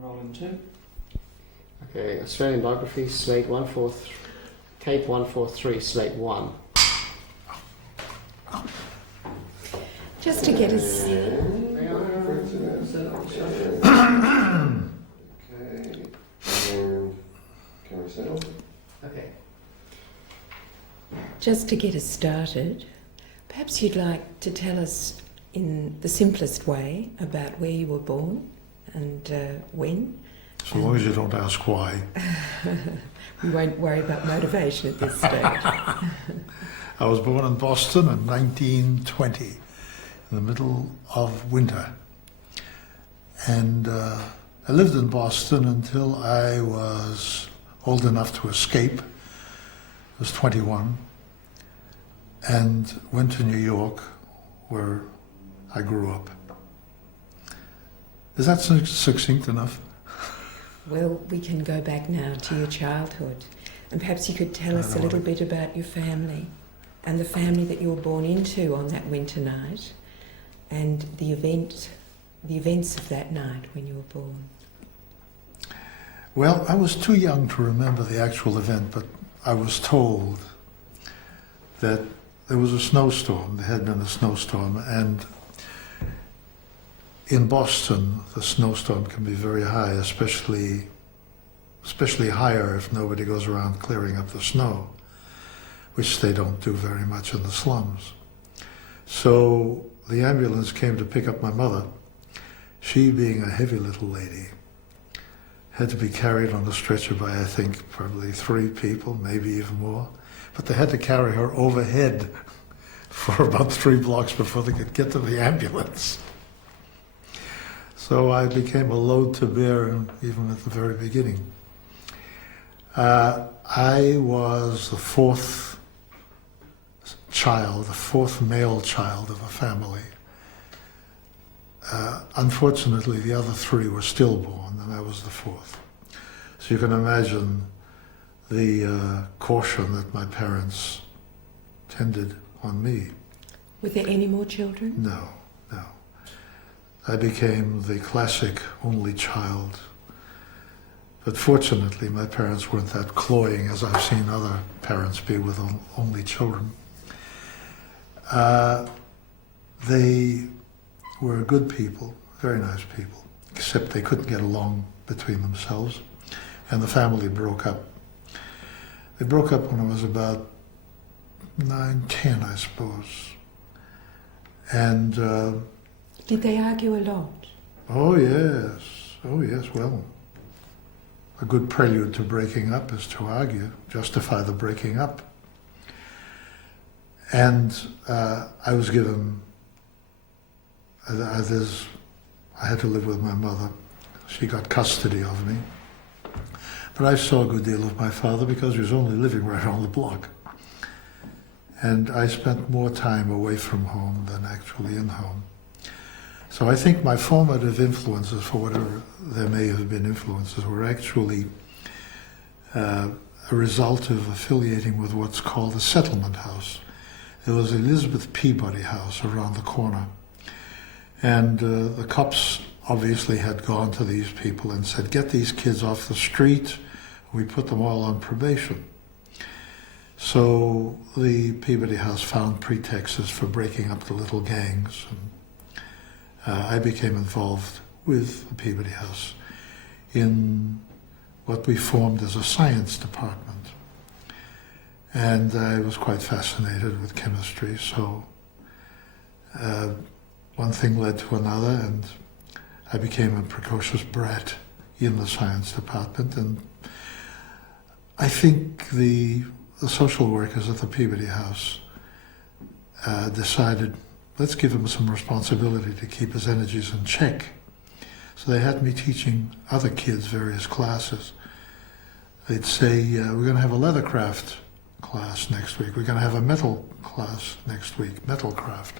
Rolling 2. Okay, Australian Biography, Slate 143, Tape 143, Slate 1. Just to get us... Okay, and can we settle? Okay. Just to get us started, perhaps you'd like to tell us in the simplest way about where you were born and when. So long as you don't ask why. We won't worry about motivation at this stage. I was born in Boston in 1920, in the middle of winter. And I lived in Boston until I was old enough to escape. I was 21, and went to New York, where I grew up. Is that succinct enough? Well, we can go back now to your childhood, and perhaps you could tell us a little bit about your family and the family that you were born into on that winter night, and the events of that night when you were born. Well, I was too young to remember the actual event, but I was told that there was a snowstorm. There had been a snowstorm, and in Boston, the snowstorm can be very high, especially higher if nobody goes around clearing up the snow, which they don't do very much in the slums. So the ambulance came to pick up my mother. She, being a heavy little lady, had to be carried on a stretcher by, I think, probably 3 people, maybe even more. But they had to carry her overhead for about 3 blocks before they could get to the ambulance. So I became a load to bear even at the very beginning. I was the 4th child, the 4th male child of a family. Unfortunately, the other 3 were stillborn, and I was the 4th. So you can imagine the caution that my parents tended on me. Were there any more children? No. I became the classic only child. But fortunately, my parents weren't that cloying as I've seen other parents be with only children. They were good people, very nice people, except they couldn't get along between themselves, and the family broke up. They broke up when I was about 9, 10, I suppose. And Did they argue a lot? oh yes, well, a good prelude to breaking up is to argue, justify the breaking up. And I was given, I had to live with my mother. She got custody of me. But I saw a good deal of my father because he was only living right on the block. And I spent more time away from home than actually in home. So I think my formative influences, for whatever there may have been influences, were actually a result of affiliating with what's called a settlement house. There was Elizabeth Peabody House around the corner. And the cops obviously had gone to these people and said, get these kids off the street. We put them all on probation. So the Peabody House found pretexts for breaking up the little gangs. And I became involved with the Peabody House in what we formed as a science department. And I was quite fascinated with chemistry, so one thing led to another, and I became a precocious brat in the science department. And I think the social workers at the Peabody House decided, let's give him some responsibility to keep his energies in check. So they had me teaching other kids various classes. They'd say, we're going to have a leathercraft class next week. We're going to have a metal class next week, metalcraft.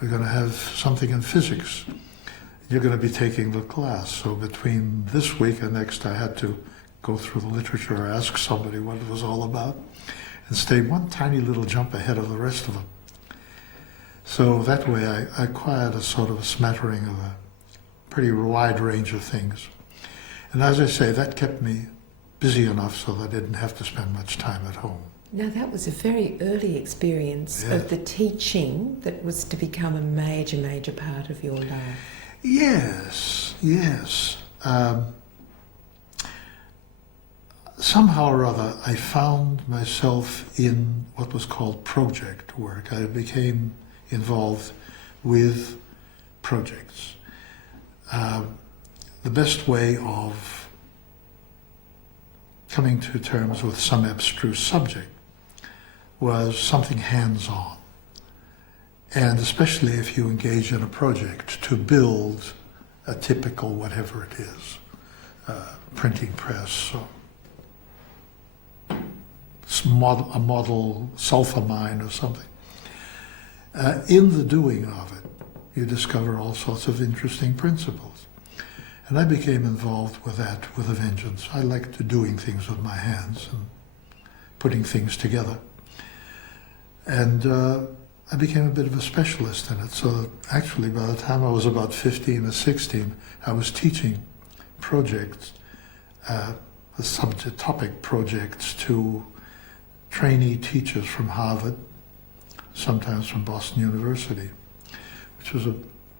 We're going to have something in physics. You're going to be taking the class. So between this week and next, I had to go through the literature or ask somebody what it was all about and stay one tiny little jump ahead of the rest of them. So that way I acquired a sort of a smattering of a pretty wide range of things. And as I say, that kept me busy enough so that I didn't have to spend much time at home. Now that was a very early experience Yeah. of the teaching that was to become a major, major part of your life. Yes, yes. Somehow or other, I found myself in what was called project work. I became involved with projects. The best way of coming to terms with some abstruse subject was something hands-on. And especially if you engage in a project to build a typical whatever it is, printing press, or a model sulfur mine or something. In the doing of it, you discover all sorts of interesting principles. And I became involved with that with a vengeance. I liked doing things with my hands and putting things together. And I became a bit of a specialist in it. So actually, by the time I was about 15 or 16, I was teaching projects, the subject topic projects to trainee teachers from Harvard, sometimes from Boston University, which was a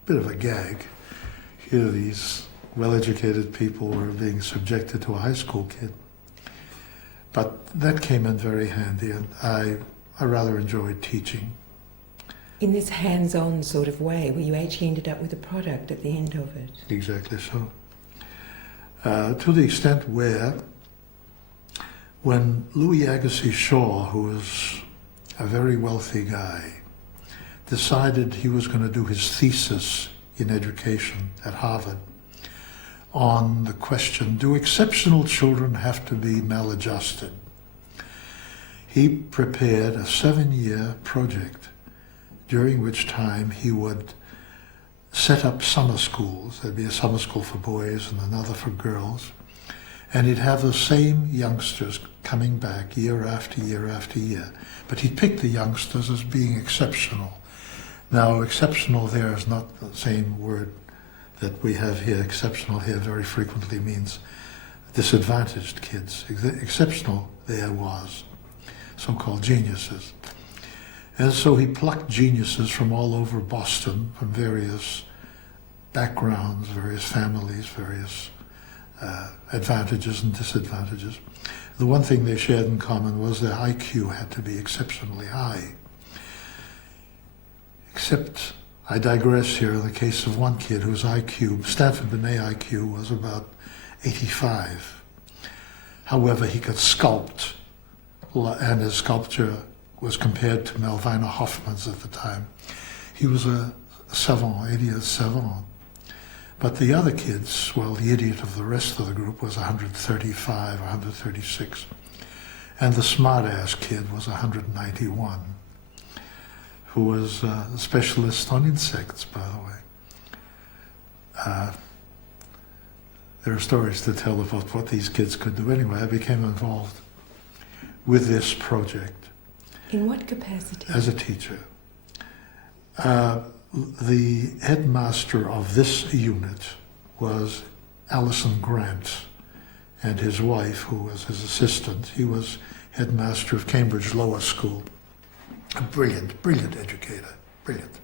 bit of a gag. Here these well-educated people were being subjected to a high school kid. But that came in very handy, and I rather enjoyed teaching. In this hands-on sort of way, where you actually ended up with a product at the end of it. Exactly so. To the extent where, when Louis Agassiz Shaw, who was a very wealthy guy, decided he was going to do his thesis in education at Harvard on the question, do exceptional children have to be maladjusted? He prepared a 7-year project during which time he would set up summer schools. There'd be a summer school for boys and another for girls. And he'd have the same youngsters coming back year after year after year. But he'd pick the youngsters as being exceptional. Now, exceptional there is not the same word that we have here. Exceptional here very frequently means disadvantaged kids. Exceptional there was so-called geniuses. And so he plucked geniuses from all over Boston, from various backgrounds, various families, various advantages and disadvantages. The one thing they shared in common was their IQ had to be exceptionally high. Except, I digress here, in the case of one kid whose IQ, Stanford Binet IQ, was about 85. However, he could sculpt, and his sculpture was compared to Melvina Hoffman's at the time. He was a savant, idiot savant. But the other kids, well, the idiot of the rest of the group was 135, 136. And the smart-ass kid was 191, who was a specialist on insects, by the way. There are stories to tell about what these kids could do. Anyway, I became involved with this project. In what capacity? As a teacher. The headmaster of this unit was Allison Grant, and his wife, who was his assistant. He was headmaster of Cambridge Lower School. A brilliant, brilliant educator, brilliant.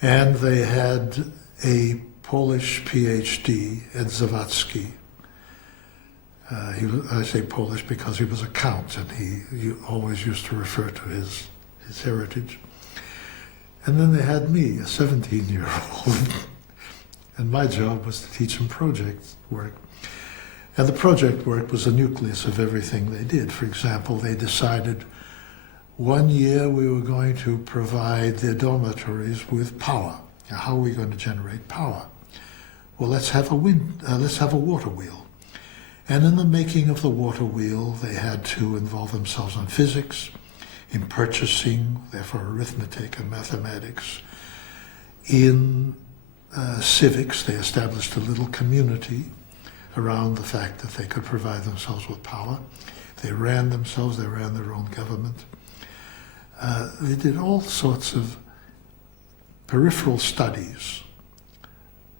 And they had a Polish PhD, Ed Zawadzki. I say Polish because he was a count, and he always used to refer to his heritage. And then they had me, a 17-year-old, and my job was to teach them project work. And the project work was the nucleus of everything they did. For example, they decided one year we were going to provide their dormitories with power. Now, how are we going to generate power? Well, let's have a water wheel. And in the making of the water wheel, they had to involve themselves in physics, in purchasing, therefore arithmetic and mathematics. In civics, they established a little community around the fact that they could provide themselves with power. They ran themselves, they ran their own government. They did all sorts of peripheral studies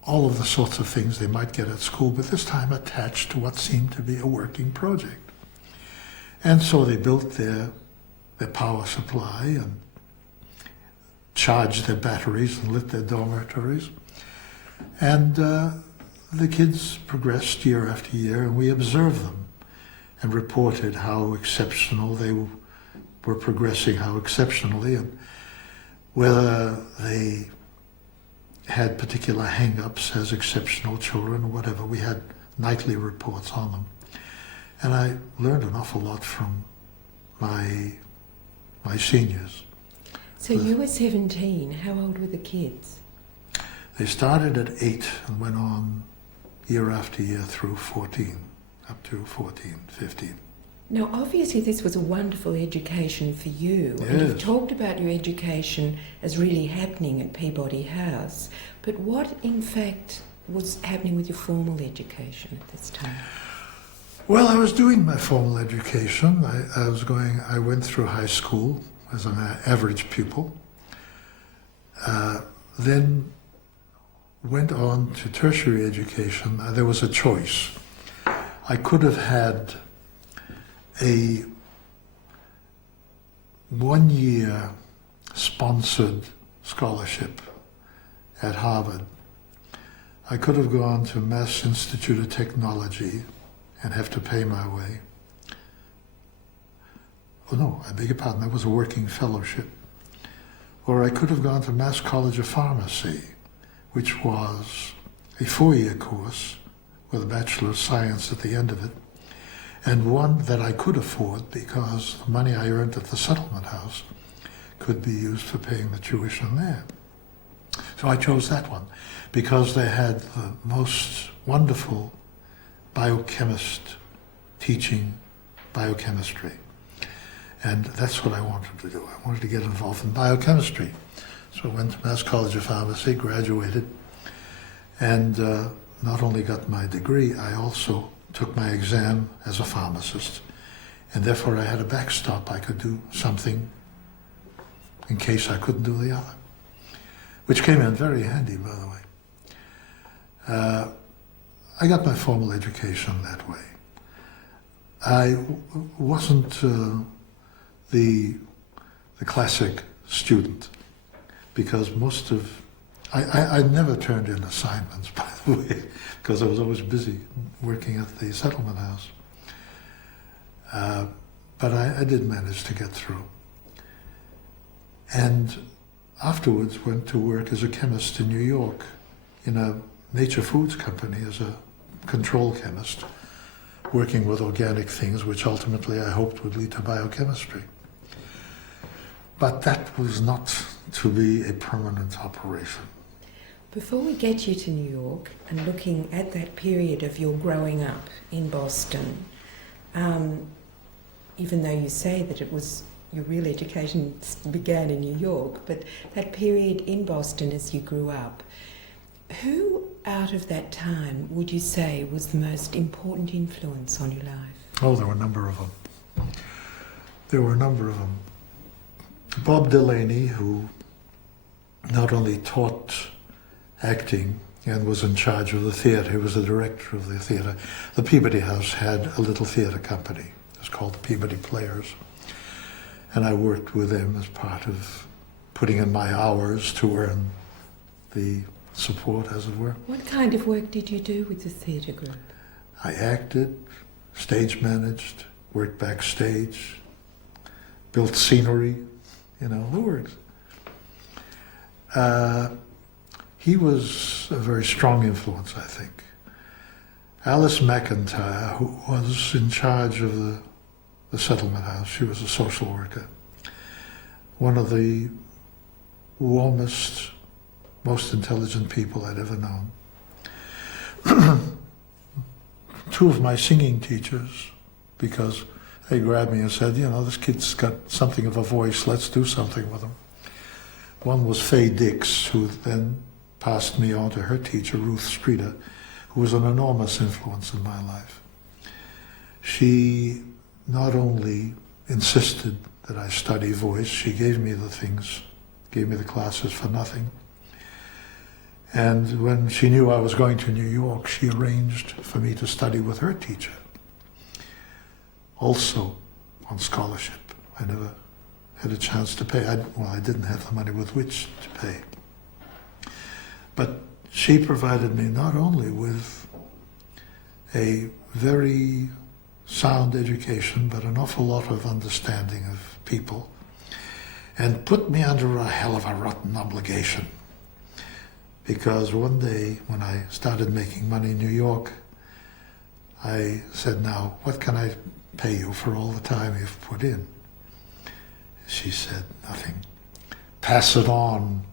all of the sorts of things they might get at school, but this time attached to what seemed to be a working project. And so they built their power supply and charged their batteries and lit their dormitories. And the kids progressed year after year, and we observed them and reported how exceptional they were progressing, how exceptionally, and whether they had particular hang-ups as exceptional children or whatever. We had nightly reports on them. And I learned an awful lot from my seniors. So you were 17. How old were the kids? They started at 8 and went on year after year through 14, up to 14, 15. Now, obviously this was a wonderful education for you. Yes. And you've talked about your education as really happening at Peabody House. But what, in fact, was happening with your formal education at this time? Well, I was doing my formal education. I went through high school as an average pupil. Then went on to tertiary education. There was a choice. I could have had a 1-year sponsored scholarship at Harvard. I could have gone to Mass Institute of Technology and have to pay my way. Oh no, I beg your pardon, that was a working fellowship. Or I could have gone to Mass College of Pharmacy, which was a 4-year course with a Bachelor of Science at the end of it, and one that I could afford because the money I earned at the settlement house could be used for paying the tuition there. So I chose that one because they had the most wonderful biochemist teaching biochemistry. And that's what I wanted to do. I wanted to get involved in biochemistry. So I went to Mass College of Pharmacy, graduated, and not only got my degree, I also took my exam as a pharmacist. And therefore I had a backstop. I could do something in case I couldn't do the other, which came in very handy, by the way. I got my formal education that way. I wasn't the classic student because I never turned in assignments, by the way, because I was always busy working at the settlement house. But I did manage to get through. And afterwards went to work as a chemist in New York in a nature foods company as a control chemist, working with organic things, which ultimately I hoped would lead to biochemistry. But that was not to be a permanent operation. Before we get you to New York and looking at that period of your growing up in Boston, even though you say that it was your real education began in New York, but that period in Boston as you grew up, who out of that time would you say was the most important influence on your life? Oh, there were a number of them. Bob Delaney, who not only taught acting and was in charge of the theatre, he was the director of the theatre. The Peabody House had a little theatre company. It was called the Peabody Players. And I worked with them as part of putting in my hours to earn the support, as it were. What kind of work did you do with the theatre group? I acted, stage managed, worked backstage, built scenery, the works. He was a very strong influence, I think. Alice McIntyre, who was in charge of the settlement house, she was a social worker. One of the warmest, most intelligent people I'd ever known. Two of my singing teachers, because they grabbed me and said, this kid's got something of a voice, let's do something with him. One was Faye Dix, who then passed me on to her teacher, Ruth Streeter, who was an enormous influence in my life. She not only insisted that I study voice, she gave me the things, gave me the classes for nothing. And when she knew I was going to New York, she arranged for me to study with her teacher, also on scholarship. I never had a chance to pay. I didn't have the money with which to pay. But she provided me not only with a very sound education, but an awful lot of understanding of people, and put me under a hell of a rotten obligation. Because one day, when I started making money in New York, I said, now, what can I pay you for all the time you've put in? She said, nothing. Pass it on.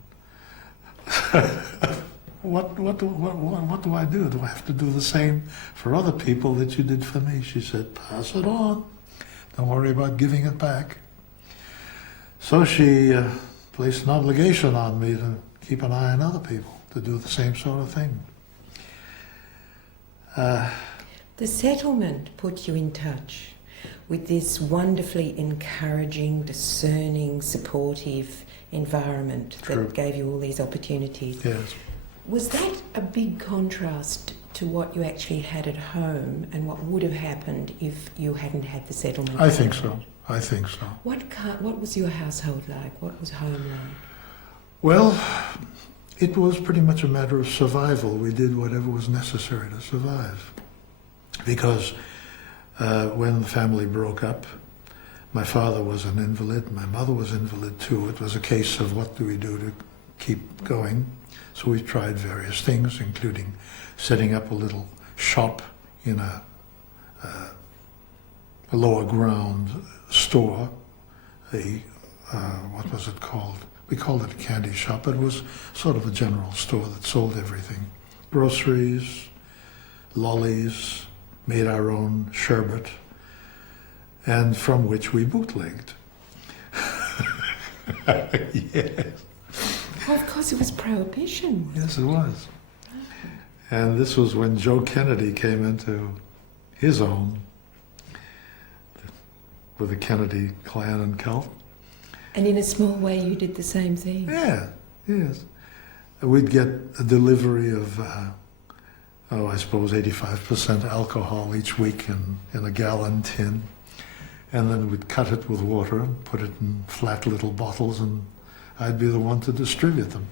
What do I do? Do I have to do the same for other people that you did for me? She said, pass it on. Don't worry about giving it back. So she placed an obligation on me to keep an eye on other people, to do the same sort of thing. The settlement put you in touch with this wonderfully encouraging, discerning, supportive environment True. that gave you all these opportunities. Yes. Was that a big contrast to what you actually had at home and what would have happened if you hadn't had the settlement? I think so. I think so. What was your household like? What was home like? Well, it was pretty much a matter of survival. We did whatever was necessary to survive. Because when the family broke up, my father was an invalid, my mother was invalid too. It was a case of what do we do to keep going. So we tried various things, including setting up a little shop in a lower ground store, what was it called? We called it a candy shop. It was sort of a general store that sold everything. Groceries, lollies, made our own sherbet, and from which we bootlegged. Yes. Oh, of course, it was Prohibition. Yes, it was. And this was when Joe Kennedy came into his own with the Kennedy clan and cult. And in a small way, you did the same thing. Yeah, yes. We'd get a delivery of, I suppose 85% alcohol each week in a gallon tin. And then we'd cut it with water and put it in flat little bottles, and I'd be the one to distribute them.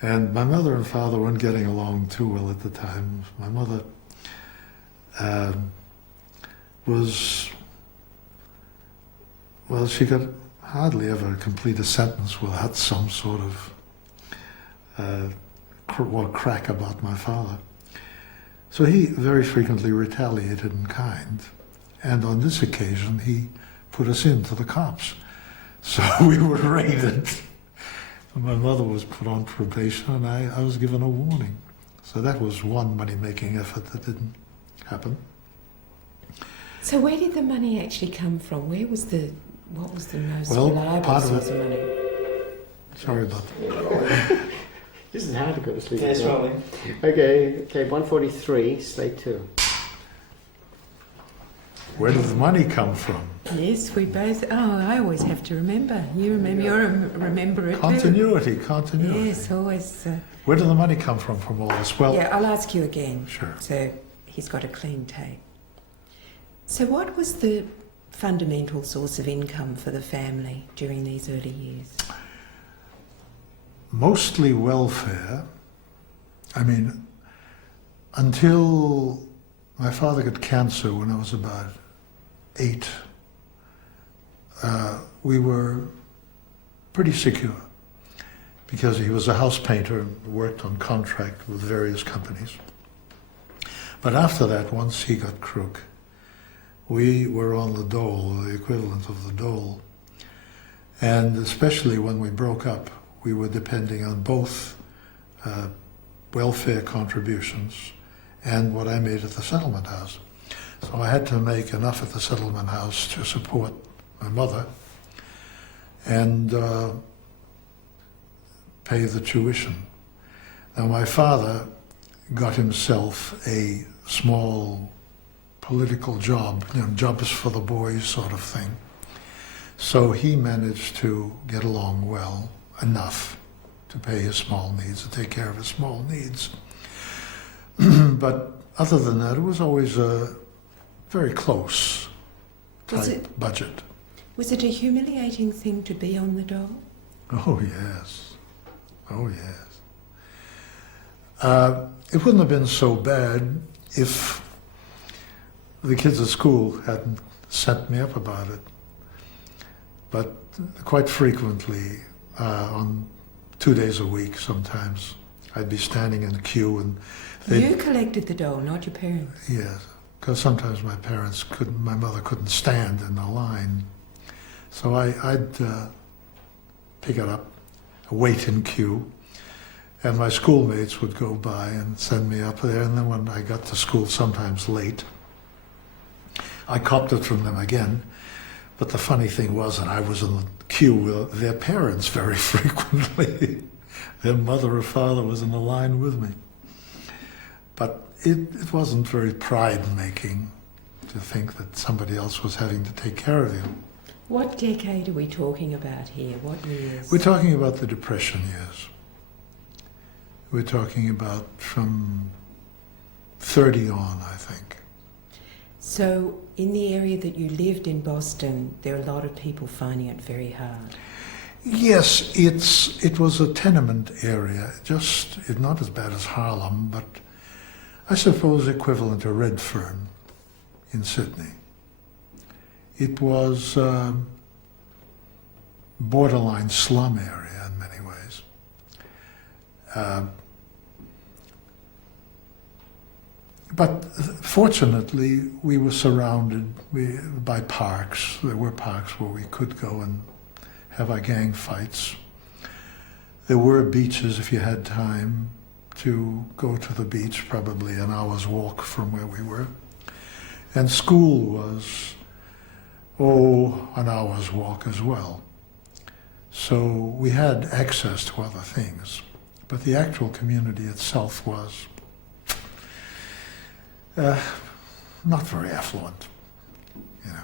And my mother and father weren't getting along too well at the time. My mother she could hardly ever complete a sentence without some sort of crack about my father. So he very frequently retaliated in kind. And on this occasion, he put us into the cops. So we were raided. My mother was put on probation, and I was given a warning. So that was one money-making effort that didn't happen. So where did the money actually come from? What was the most reliable part of source it- of money? Sorry about that. This is hard to go to sleep. Yes, with. rolling. Okay, 143, slate 2. Where did the money come from? Yes, we both. Oh, I always have to remember. You remember. You're a rememberer too. Continuity. Yes, always. Where did the money come from all this? Well, Yeah, I'll ask you again. Sure. So he's got a clean tape. So what was the fundamental source of income for the family during these early years? mostly welfare. I mean, until my father got cancer when I was about 8, we were pretty secure because he was a house painter and worked on contract with various companies. But after that, once he got crook, we were on the dole, the equivalent of the dole. And especially when we broke up, we were depending on both welfare contributions and what I made at the settlement house. So I had to make enough at the settlement house to support my mother and pay the tuition. Now my father got himself a small political job, jobs for the boys sort of thing. So he managed to get along well enough to pay his small needs, to take care of his small needs. But other than that, it was always a very close tight budget. Was it a humiliating thing to be on the dole? Oh yes, oh yes. It wouldn't have been so bad if the kids at school hadn't sent me up about it. But quite frequently, on 2 days a week sometimes, I'd be standing in the queue and You collected the dole, not your parents? yes, because sometimes my mother couldn't stand in the line. So I'd pick it up, wait in queue, and my schoolmates would go by and send me up there, and then when I got to school, sometimes late, I copped it from them again. But the funny thing was that I was in the queue with their parents very frequently. Their mother or father was in the line with me. But it wasn't very pride-making to think that somebody else was having to take care of you. What decade are we talking about here? What years? We're talking about the Depression years. We're talking about from 30 on, I think. So, in the area that you lived in Boston, there are a lot of people finding it very hard. Yes, it was a tenement area, not as bad as Harlem, but I suppose equivalent to Redfern in Sydney. It was a borderline slum area in many ways. But fortunately, we were surrounded by parks. There were parks where we could go and have our gang fights. There were beaches if you had time to go to the beach, probably an hour's walk from where we were. And school was, an hour's walk as well. So we had access to other things. But the actual community itself was not very affluent, you know.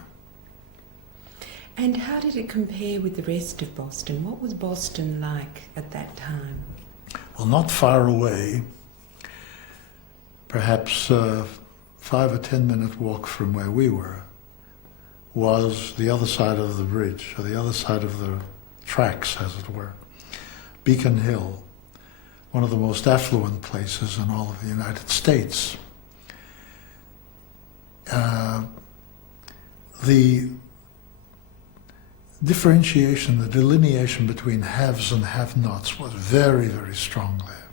And how did it compare with the rest of Boston? What was Boston like at that time? Well, not far away, perhaps 5 or 10 minute walk from where we were, was the other side of the bridge, or the other side of the tracks, as it were. Beacon Hill, one of the most affluent places in all of the United States. The differentiation, the delineation between haves and have-nots was very, very strong there.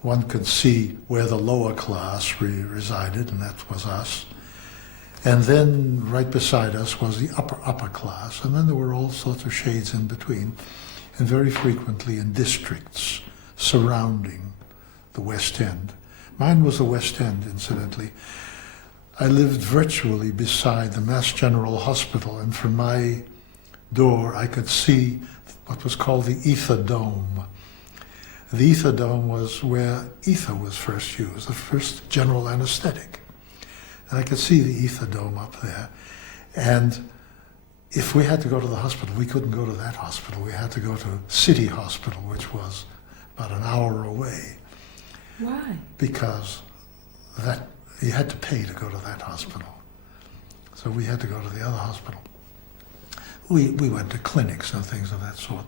One could see where the lower class resided, and that was us. And then right beside us was the upper class, and then there were all sorts of shades in between, and very frequently in districts surrounding the West End. Mine was the West End, incidentally. I lived virtually beside the Mass General Hospital, and from my door I could see what was called the ether dome. The ether dome was where ether was first used, the first general anesthetic. And I could see the ether dome up there. And if we had to go to the hospital, we couldn't go to that hospital. We had to go to City Hospital, which was about an hour away. Why? Because you had to pay to go to that hospital. So we had to go to the other hospital. We went to clinics and things of that sort.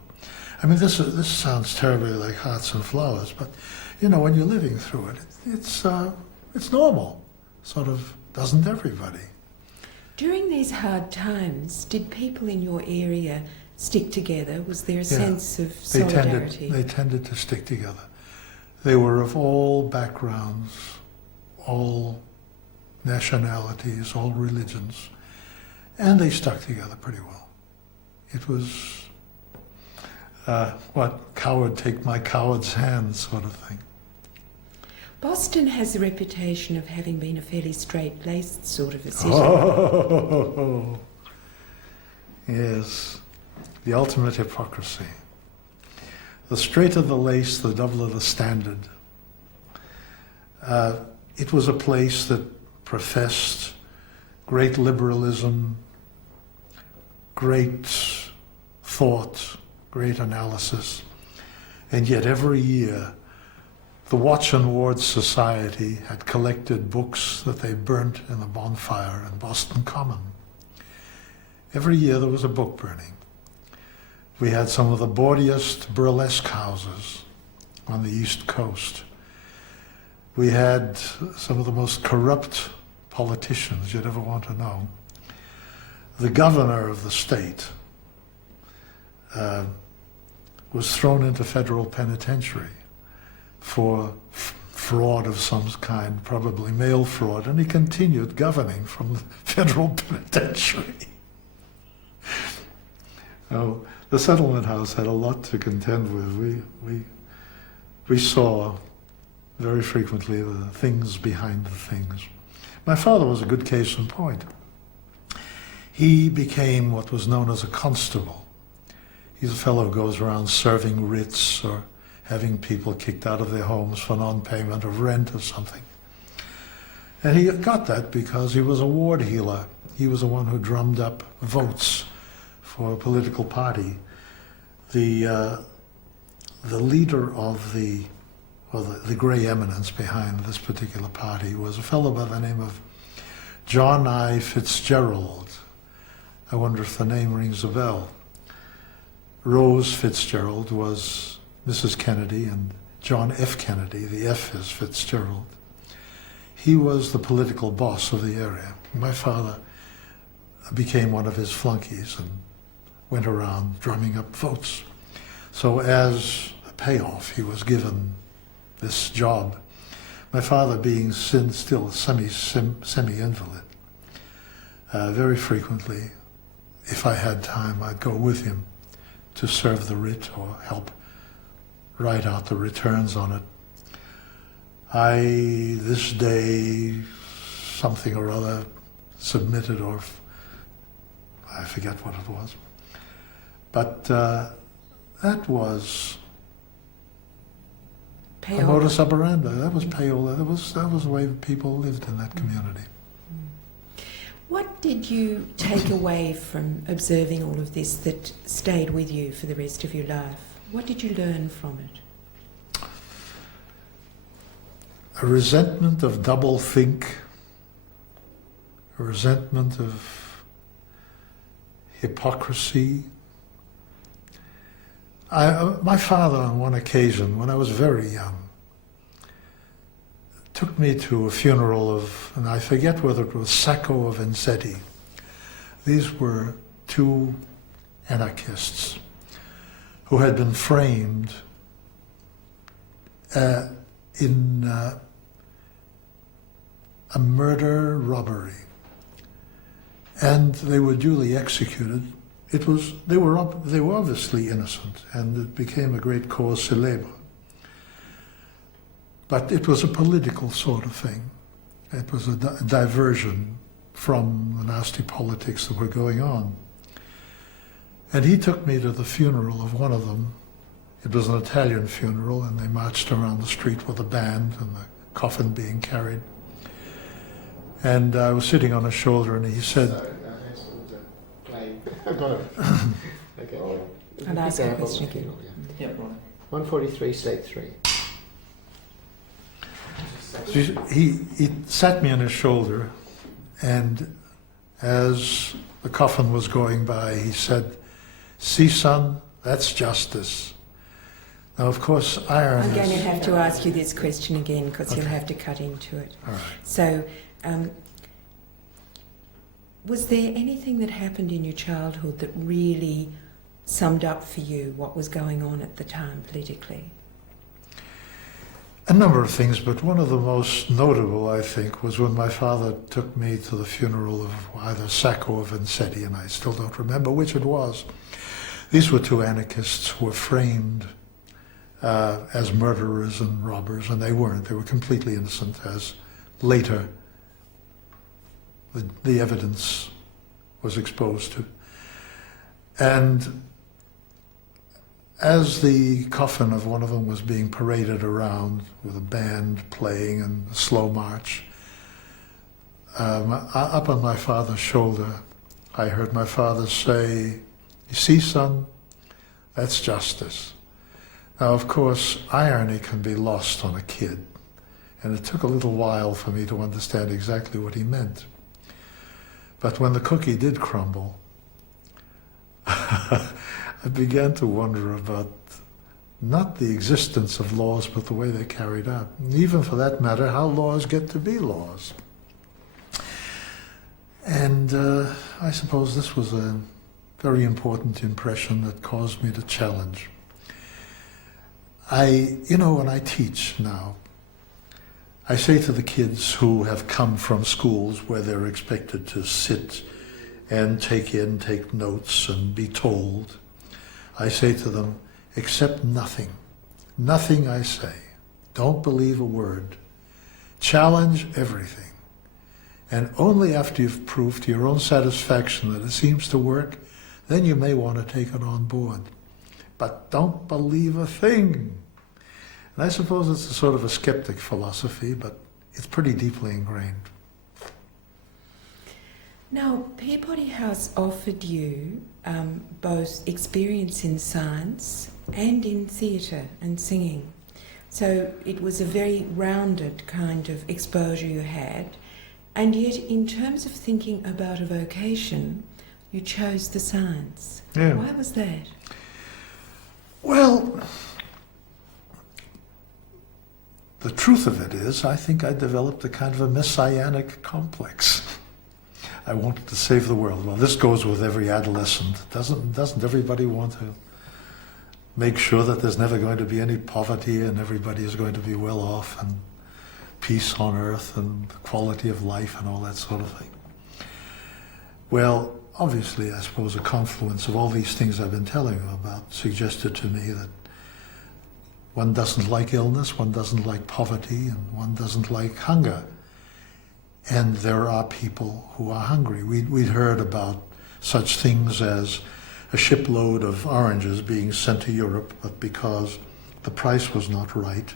I mean, this sounds terribly like Hearts and Flowers, but you know, when you're living through it, it's normal. Sort of doesn't everybody? During these hard times, did people in your area stick together? Was there a sense of solidarity? They tended to stick together. They were of all backgrounds, all nationalities, all religions, and they stuck together pretty well. It was coward take my coward's hand sort of thing. Boston has a reputation of having been a fairly straight-laced sort of a city. Oh, yes, the ultimate hypocrisy. The straighter the lace, the doubler the standard. It was a place that professed great liberalism, great thought, great analysis, And yet every year, the Watch and Ward Society had collected books that they burnt in a bonfire in Boston Common. Every year there was a book burning. We had some of the bawdiest burlesque houses on the East Coast. We had some of the most corrupt politicians you'd ever want to know. The governor of the state was thrown into federal penitentiary for fraud of some kind, probably mail fraud, and he continued governing from the federal penitentiary. Oh, the settlement house had a lot to contend with. We saw very frequently the things behind the things. My father was a good case in point. He became what was known as a constable. He's a fellow who goes around serving writs or having people kicked out of their homes for non-payment of rent or something. And he got that because he was a ward healer. He was the one who drummed up votes for a political party. The leader of the grey eminence behind this particular party was a fellow by the name of John I. Fitzgerald. I wonder if the name rings a bell. Rose Fitzgerald was Mrs. Kennedy, and John F. Kennedy, the F is Fitzgerald. He was the political boss of the area. My father became one of his flunkies and went around drumming up votes. So as a payoff, he was given this job. My father, being still a semi-invalid, very frequently, if I had time, I'd go with him to serve the writ or help write out the returns on it. This day, something or other, submitted, or I forget what it was. But that was a modus operandi. That was payola. That was the way people lived in that community. What did you take away from observing all of this that stayed with you for the rest of your life? What did you learn from it? A resentment of doublethink, a resentment of hypocrisy. My father, on one occasion, when I was very young, took me to a funeral of, and I forget whether it was Sacco-Vanzettie. These were two anarchists who had been framed in a murder robbery, and they were duly executed. They were obviously innocent, and it became a great cause célèbre. But it was a political sort of thing. It was a diversion from the nasty politics that were going on. And he took me to the funeral of one of them. It was an Italian funeral, and they marched around the street with a band and the coffin being carried. And I was sitting on his shoulder, and he said... Sorry, I've got it. Okay. I'll ask a question again. Yeah, right. 143, slate 3. He sat me on his shoulder, and as the coffin was going by, he said, "See, son, that's justice." Now, of course, iron I'm going to is... have to ask you this question again because Okay. you'll have to cut into it. All right. So, was there anything that happened in your childhood that really summed up for you what was going on at the time politically? A number of things, but one of the most notable, I think, was when my father took me to the funeral of either Sacco or Vanzetti, and I still don't remember which it was. These were two anarchists who were framed as murderers and robbers, and they weren't. They were completely innocent, as later the evidence was exposed to. And as the coffin of one of them was being paraded around with a band playing and a slow march, up on my father's shoulder, I heard my father say, "You see, son, that's justice." Now, of course, irony can be lost on a kid, and it took a little while for me to understand exactly what he meant. But when the cookie did crumble, I began to wonder about not the existence of laws, but the way they're carried out. And even for that matter, how laws get to be laws. And I suppose this was a very important impression that caused me to challenge. When I teach now, I say to the kids who have come from schools where they're expected to sit and take notes and be told, I say to them, accept nothing. Nothing I say. Don't believe a word. Challenge everything. And only after you've proved to your own satisfaction that it seems to work, then you may want to take it on board. But don't believe a thing. And I suppose it's a sort of a skeptic philosophy, but it's pretty deeply ingrained. Now, Peabody House offered you both experience in science and in theatre and singing. So it was a very rounded kind of exposure you had. And yet, in terms of thinking about a vocation, you chose the science. Yeah. Why was that? Well, the truth of it is, I think I developed a kind of a messianic complex. I wanted to save the world. Well, this goes with every adolescent. Doesn't everybody want to make sure that there's never going to be any poverty and everybody is going to be well off and peace on earth and quality of life and all that sort of thing? Well, obviously, I suppose a confluence of all these things I've been telling you about suggested to me that one doesn't like illness, one doesn't like poverty, and one doesn't like hunger. And there are people who are hungry. We'd heard about such things as a shipload of oranges being sent to Europe, but because the price was not right,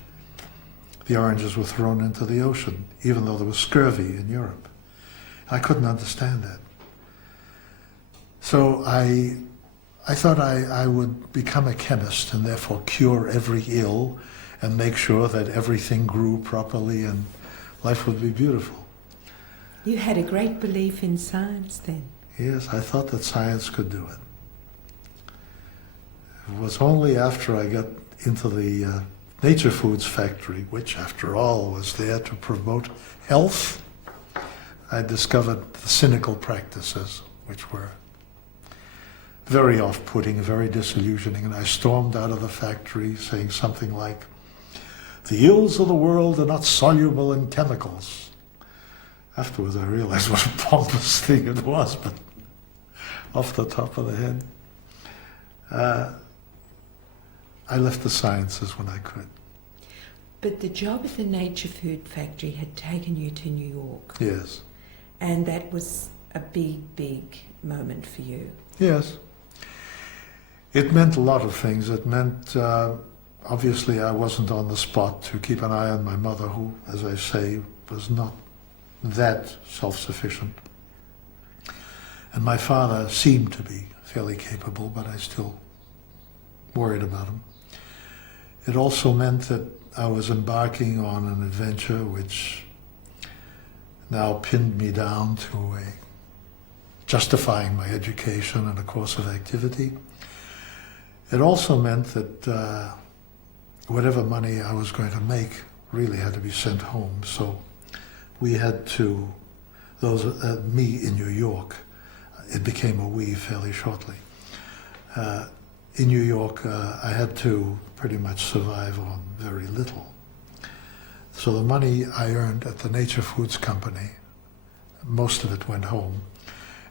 the oranges were thrown into the ocean, even though there was scurvy in Europe. I couldn't understand that. So I thought I would become a chemist and therefore cure every ill and make sure that everything grew properly and life would be beautiful. You had a great belief in science then. Yes, I thought that science could do it. It was only after I got into the Nature Foods factory, which after all was there to promote health, I discovered the cynical practices, which were very off-putting, very disillusioning, and I stormed out of the factory saying something like, "The ills of the world are not soluble in chemicals." Afterwards I realized what a pompous thing it was, but off the top of the head. I left the sciences when I could. But the job at the Nature Food factory had taken you to New York. Yes. And that was a big, big moment for you. Yes. It meant a lot of things. It meant, obviously, I wasn't on the spot to keep an eye on my mother, who, as I say, was not that self-sufficient. And my father seemed to be fairly capable, but I still worried about him. It also meant that I was embarking on an adventure which now pinned me down to justifying my education and a course of activity. It also meant that whatever money I was going to make really had to be sent home. So we had to, me in New York, it became a we fairly shortly. In New York, I had to pretty much survive on very little. So the money I earned at the Nature Foods Company, most of it went home.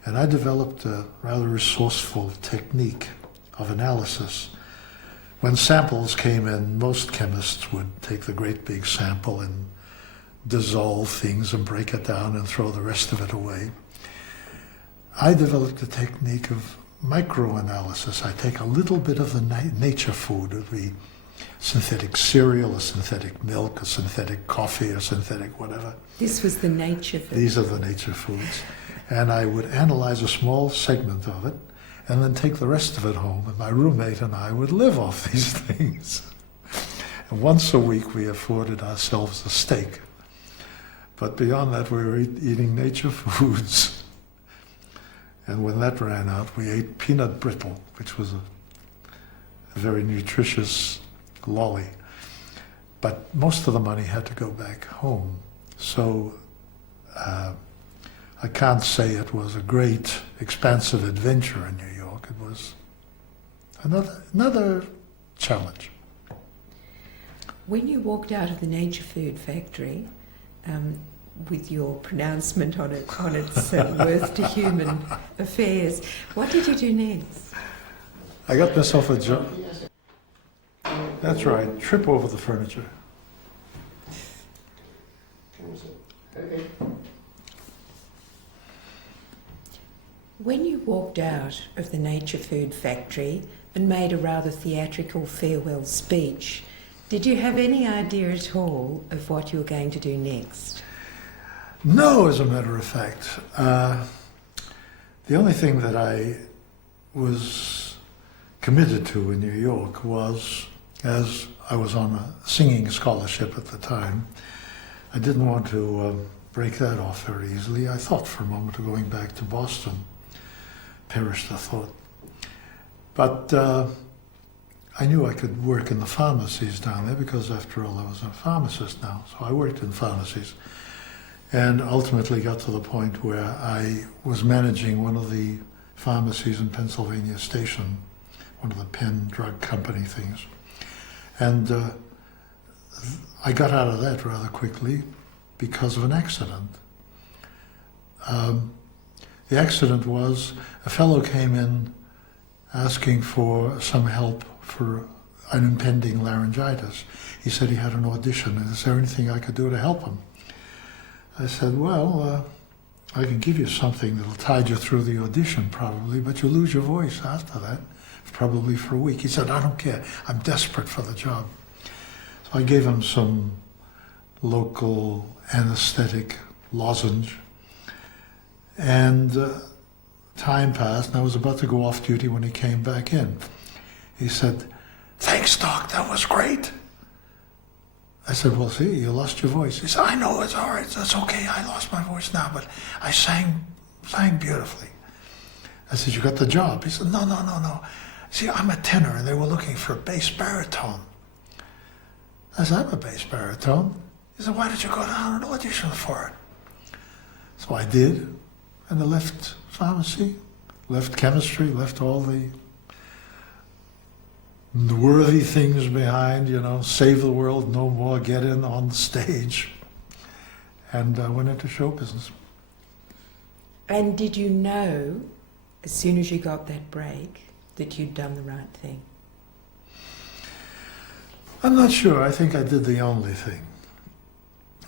And I developed a rather resourceful technique of analysis. When samples came in, most chemists would take the great big sample and dissolve things and break it down and throw the rest of it away. I developed a technique of microanalysis. I take a little bit of the nature food, it would be synthetic cereal, a synthetic milk, a synthetic coffee, a synthetic whatever. This was the nature food. These are the nature foods. And I would analyze a small segment of it and then take the rest of it home, and my roommate and I would live off these things. And once a week we afforded ourselves a steak. But beyond that, we were eating nature foods. And when that ran out, we ate peanut brittle, which was a very nutritious lolly. But most of the money had to go back home. So I can't say it was a great, expansive adventure in New York. It was another challenge. When you walked out of the nature food factory, with your pronouncement on its worth to human affairs, what did you do next? I got myself a job. That's right, trip over the furniture. Okay. When you walked out of the nature food factory and made a rather theatrical farewell speech, did you have any idea at all of what you were going to do next? No, as a matter of fact. The only thing that I was committed to in New York was, as I was on a singing scholarship at the time, I didn't want to break that off very easily. I thought for a moment of going back to Boston. Perished the thought. But I knew I could work in the pharmacies down there because, after all, I was a pharmacist now. So I worked in pharmacies and ultimately got to the point where I was managing one of the pharmacies in Pennsylvania Station, one of the Penn Drug Company things. And I got out of that rather quickly because of an accident. The accident was a fellow came in asking for some help for an impending laryngitis. He said he had an audition, and is there anything I could do to help him? I said, well, I can give you something that'll tide you through the audition probably, but you'll lose your voice after that, probably for a week. He said, I don't care, I'm desperate for the job. So I gave him some local anesthetic lozenge, and time passed, and I was about to go off duty when he came back in. He said, thanks, Doc, that was great. I said, well, see, you lost your voice. He said, I know, it's all right, that's okay, I lost my voice now, but I sang beautifully. I said, you got the job? He said, no. See, I'm a tenor, and they were looking for a bass baritone. I said, I'm a bass baritone. He said, why did you go down and audition for it? So I did, and I left pharmacy, left chemistry, left all the worthy things behind, save the world, no more, get in on the stage, and went into show business. And did you know, as soon as you got that break, that you'd done the right thing? I'm not sure. I think I did the only thing.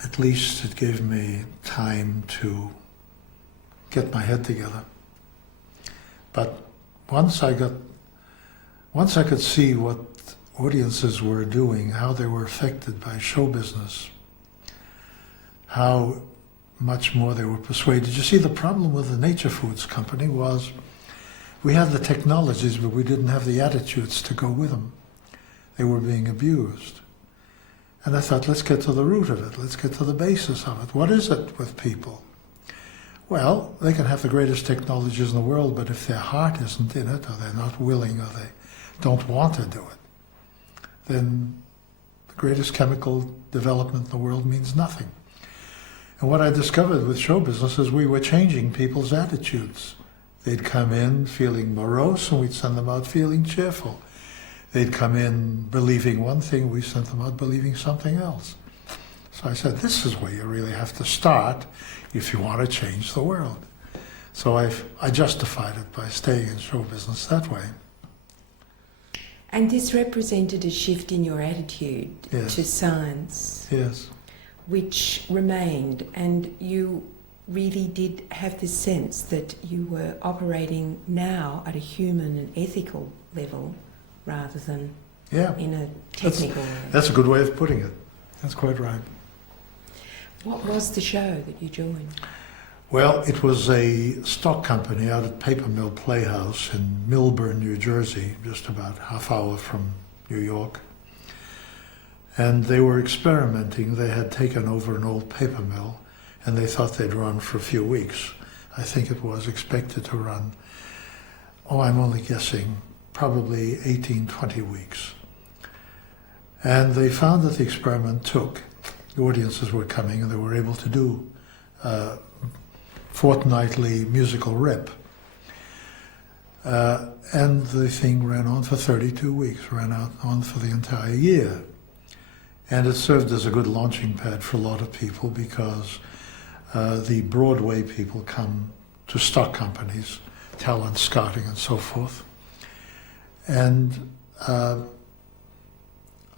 At least it gave me time to get my head together. But once I could see what audiences were doing, how they were affected by show business, how much more they were persuaded. You see, the problem with the Nature Foods Company was we had the technologies, but we didn't have the attitudes to go with them. They were being abused. And I thought, let's get to the root of it. Let's get to the basis of it. What is it with people? Well, they can have the greatest technologies in the world, but if their heart isn't in it, or they're not willing, or they don't want to do it, then the greatest chemical development in the world means nothing. And what I discovered with show business is we were changing people's attitudes. They'd come in feeling morose, and we'd send them out feeling cheerful. They'd come in believing one thing, we sent them out believing something else. So I said, this is where you really have to start if you want to change the world. So I justified it by staying in show business that way. And this represented a shift in your attitude Yes. to science, Yes. which remained, and you really did have this sense that you were operating now at a human and ethical level rather than Yeah. in a technical way. That's a good way of putting it. That's quite right. What was the show that you joined? Well, it was a stock company out at Paper Mill Playhouse in Millburn, New Jersey, just about half hour from New York. And they were experimenting. They had taken over an old paper mill, and they thought they'd run for a few weeks. I think it was expected to run, I'm only guessing, probably 18, 20 weeks. And they found that the experiment took. The audiences were coming, and they were able to do fortnightly musical rep. And the thing ran on for 32 weeks, ran on for the entire year. And it served as a good launching pad for a lot of people, because the Broadway people come to stock companies, talent scouting and so forth. And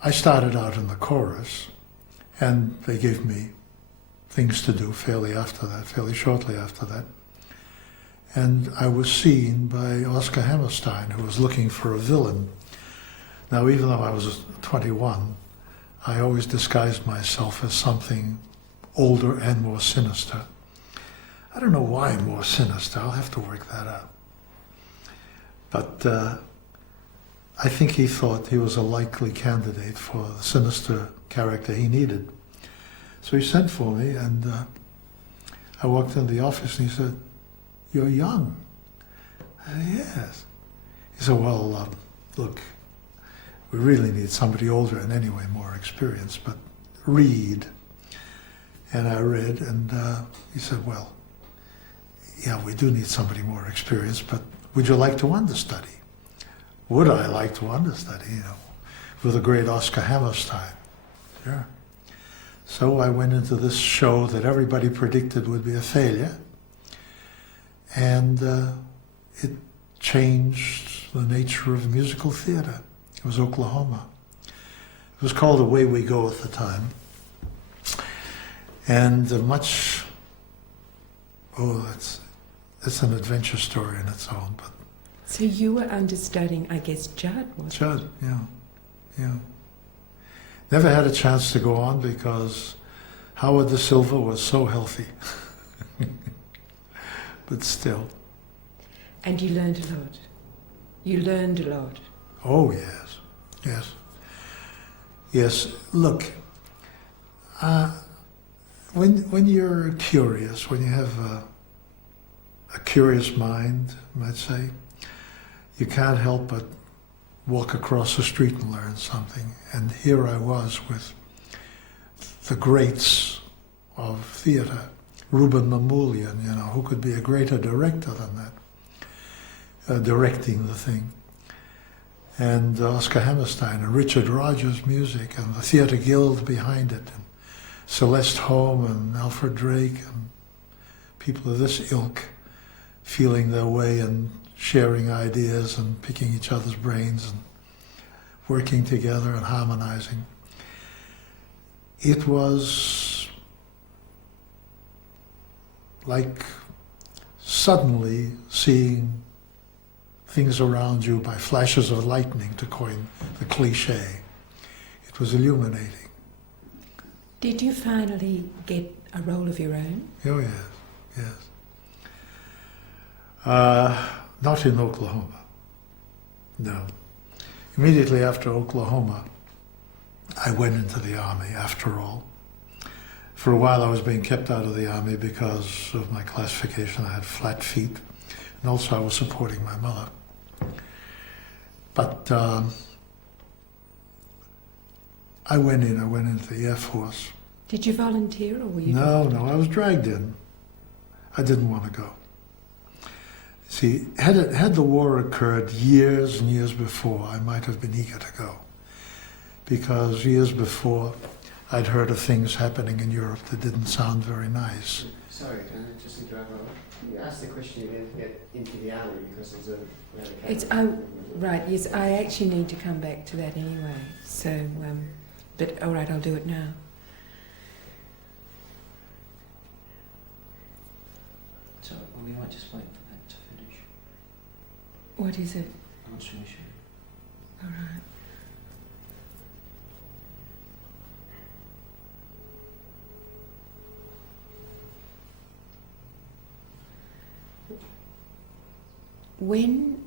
I started out in the chorus, and they gave me things to do fairly shortly after that. And I was seen by Oscar Hammerstein, who was looking for a villain. Now, even though I was 21, I always disguised myself as something older and more sinister. I don't know why more sinister. I'll have to work that out. But I think he thought he was a likely candidate for the sinister character he needed. So he sent for me, and I walked into the office, and he said, "You're young." I said, "Yes." He said, "Well, look, we really need somebody older and anyway more experienced, but read." And I read, and he said, "Well, yeah, we do need somebody more experienced, but would you like to understudy?" Would I like to understudy, with the great Oscar Hammerstein? Sure. So I went into this show that everybody predicted would be a failure, and it changed the nature of musical theater. It was Oklahoma. It was called Away We Go at the time. And it's an adventure story in its own. But So you were understudying, I guess, Judd, wasn't Judd, yeah. Never had a chance to go on because Howard Da Silva was so healthy. But still. And you learned a lot. You learned a lot. Oh, yes. Look, when you're curious, when you have a curious mind, you might say, you can't help but walk across the street and learn something. And here I was with the greats of theater, Ruben Mamoulian, who could be a greater director than that, directing the thing. And Oscar Hammerstein and Richard Rogers' music and the Theatre Guild behind it, and Celeste Holm and Alfred Drake and people of this ilk feeling their way and sharing ideas and picking each other's brains and working together and harmonizing. It was like suddenly seeing things around you by flashes of lightning, to coin the cliche. It was illuminating. Did you finally get a role of your own? Oh, yes. Not in Oklahoma. No. Immediately after Oklahoma, I went into the Army, after all. For a while I was being kept out of the Army because of my classification. I had flat feet, and also I was supporting my mother. But I went into the Air Force. Did you volunteer, or were you? No, I was dragged in. I didn't want to go. See, had the war occurred years and years before, I might have been eager to go. Because years before, I'd heard of things happening in Europe that didn't sound very nice. Sorry, can I just interrupt? You asked the question, you didn't get into the army because it was right, yes, I actually need to come back to that anyway. So, but all right, I'll do it now. So we might just wait for that to finish. What is it? Answering machine. All right. When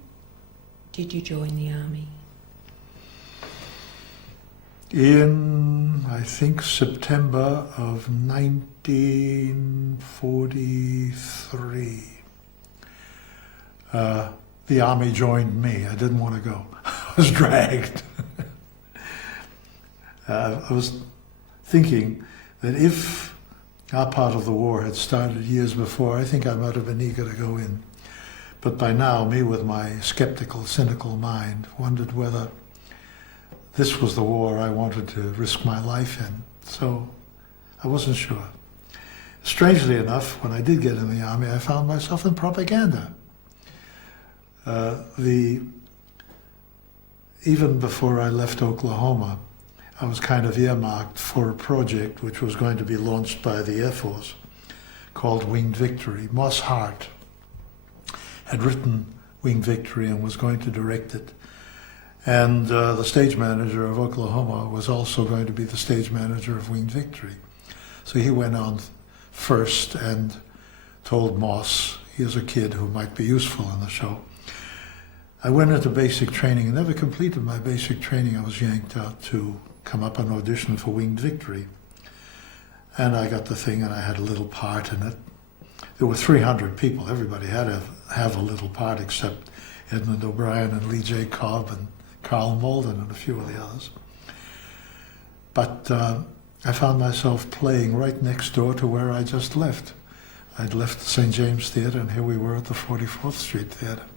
did you join the army? In I think, September of 1943. The army joined me. I didn't want to go. I was dragged. I was thinking that if our part of the war had started years before, I think I might have been eager to go in. But by now, me with my skeptical, cynical mind wondered whether this was the war I wanted to risk my life in. So I wasn't sure. Strangely enough, when I did get in the army, I found myself in propaganda. Even before I left Oklahoma, I was kind of earmarked for a project which was going to be launched by the Air Force called Winged Victory. Moss Hart had written Winged Victory and was going to direct it. And the stage manager of Oklahoma was also going to be the stage manager of Winged Victory. So he went on first and told Moss, here's a kid who might be useful in the show. I went into basic training and never completed my basic training. I was yanked out to come up and audition for Winged Victory. And I got the thing and I had a little part in it. There were 300 people. Everybody had to have a little part except Edmund O'Brien and Lee J. Cobb and Carl Malden and a few of the others. But I found myself playing right next door to where I just left. I'd left the St. James Theatre and here we were at the 44th Street Theatre.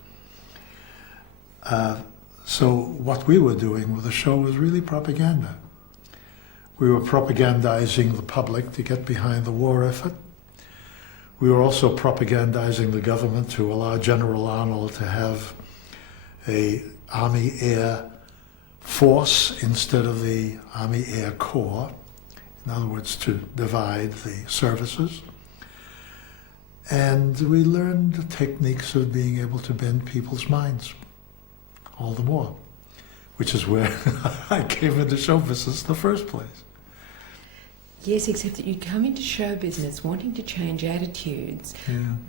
So what we were doing with the show was really propaganda. We were propagandizing the public to get behind the war effort. We were also propagandizing the government to allow General Arnold to have a Army Air Force instead of the Army Air Corps. In other words, to divide the services. And we learned the techniques of being able to bend people's minds. All the more, which is where I came into show business in the first place. Yes, except that you'd come into show business wanting to change attitudes,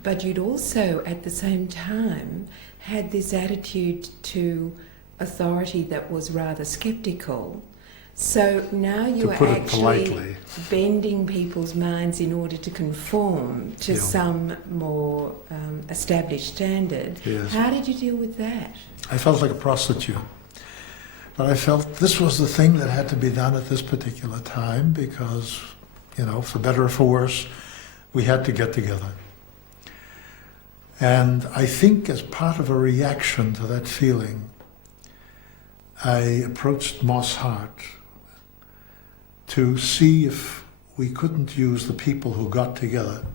but you'd also, at the same time, had this attitude to authority that was rather sceptical. So now you are actually bending people's minds in order to conform to some more established standard. Yes. How did you deal with that? I felt like a prostitute. But I felt this was the thing that had to be done at this particular time because, you know, for better or for worse, we had to get together. And I think as part of a reaction to that feeling, I approached Moss Hart to see if we couldn't use the people who got together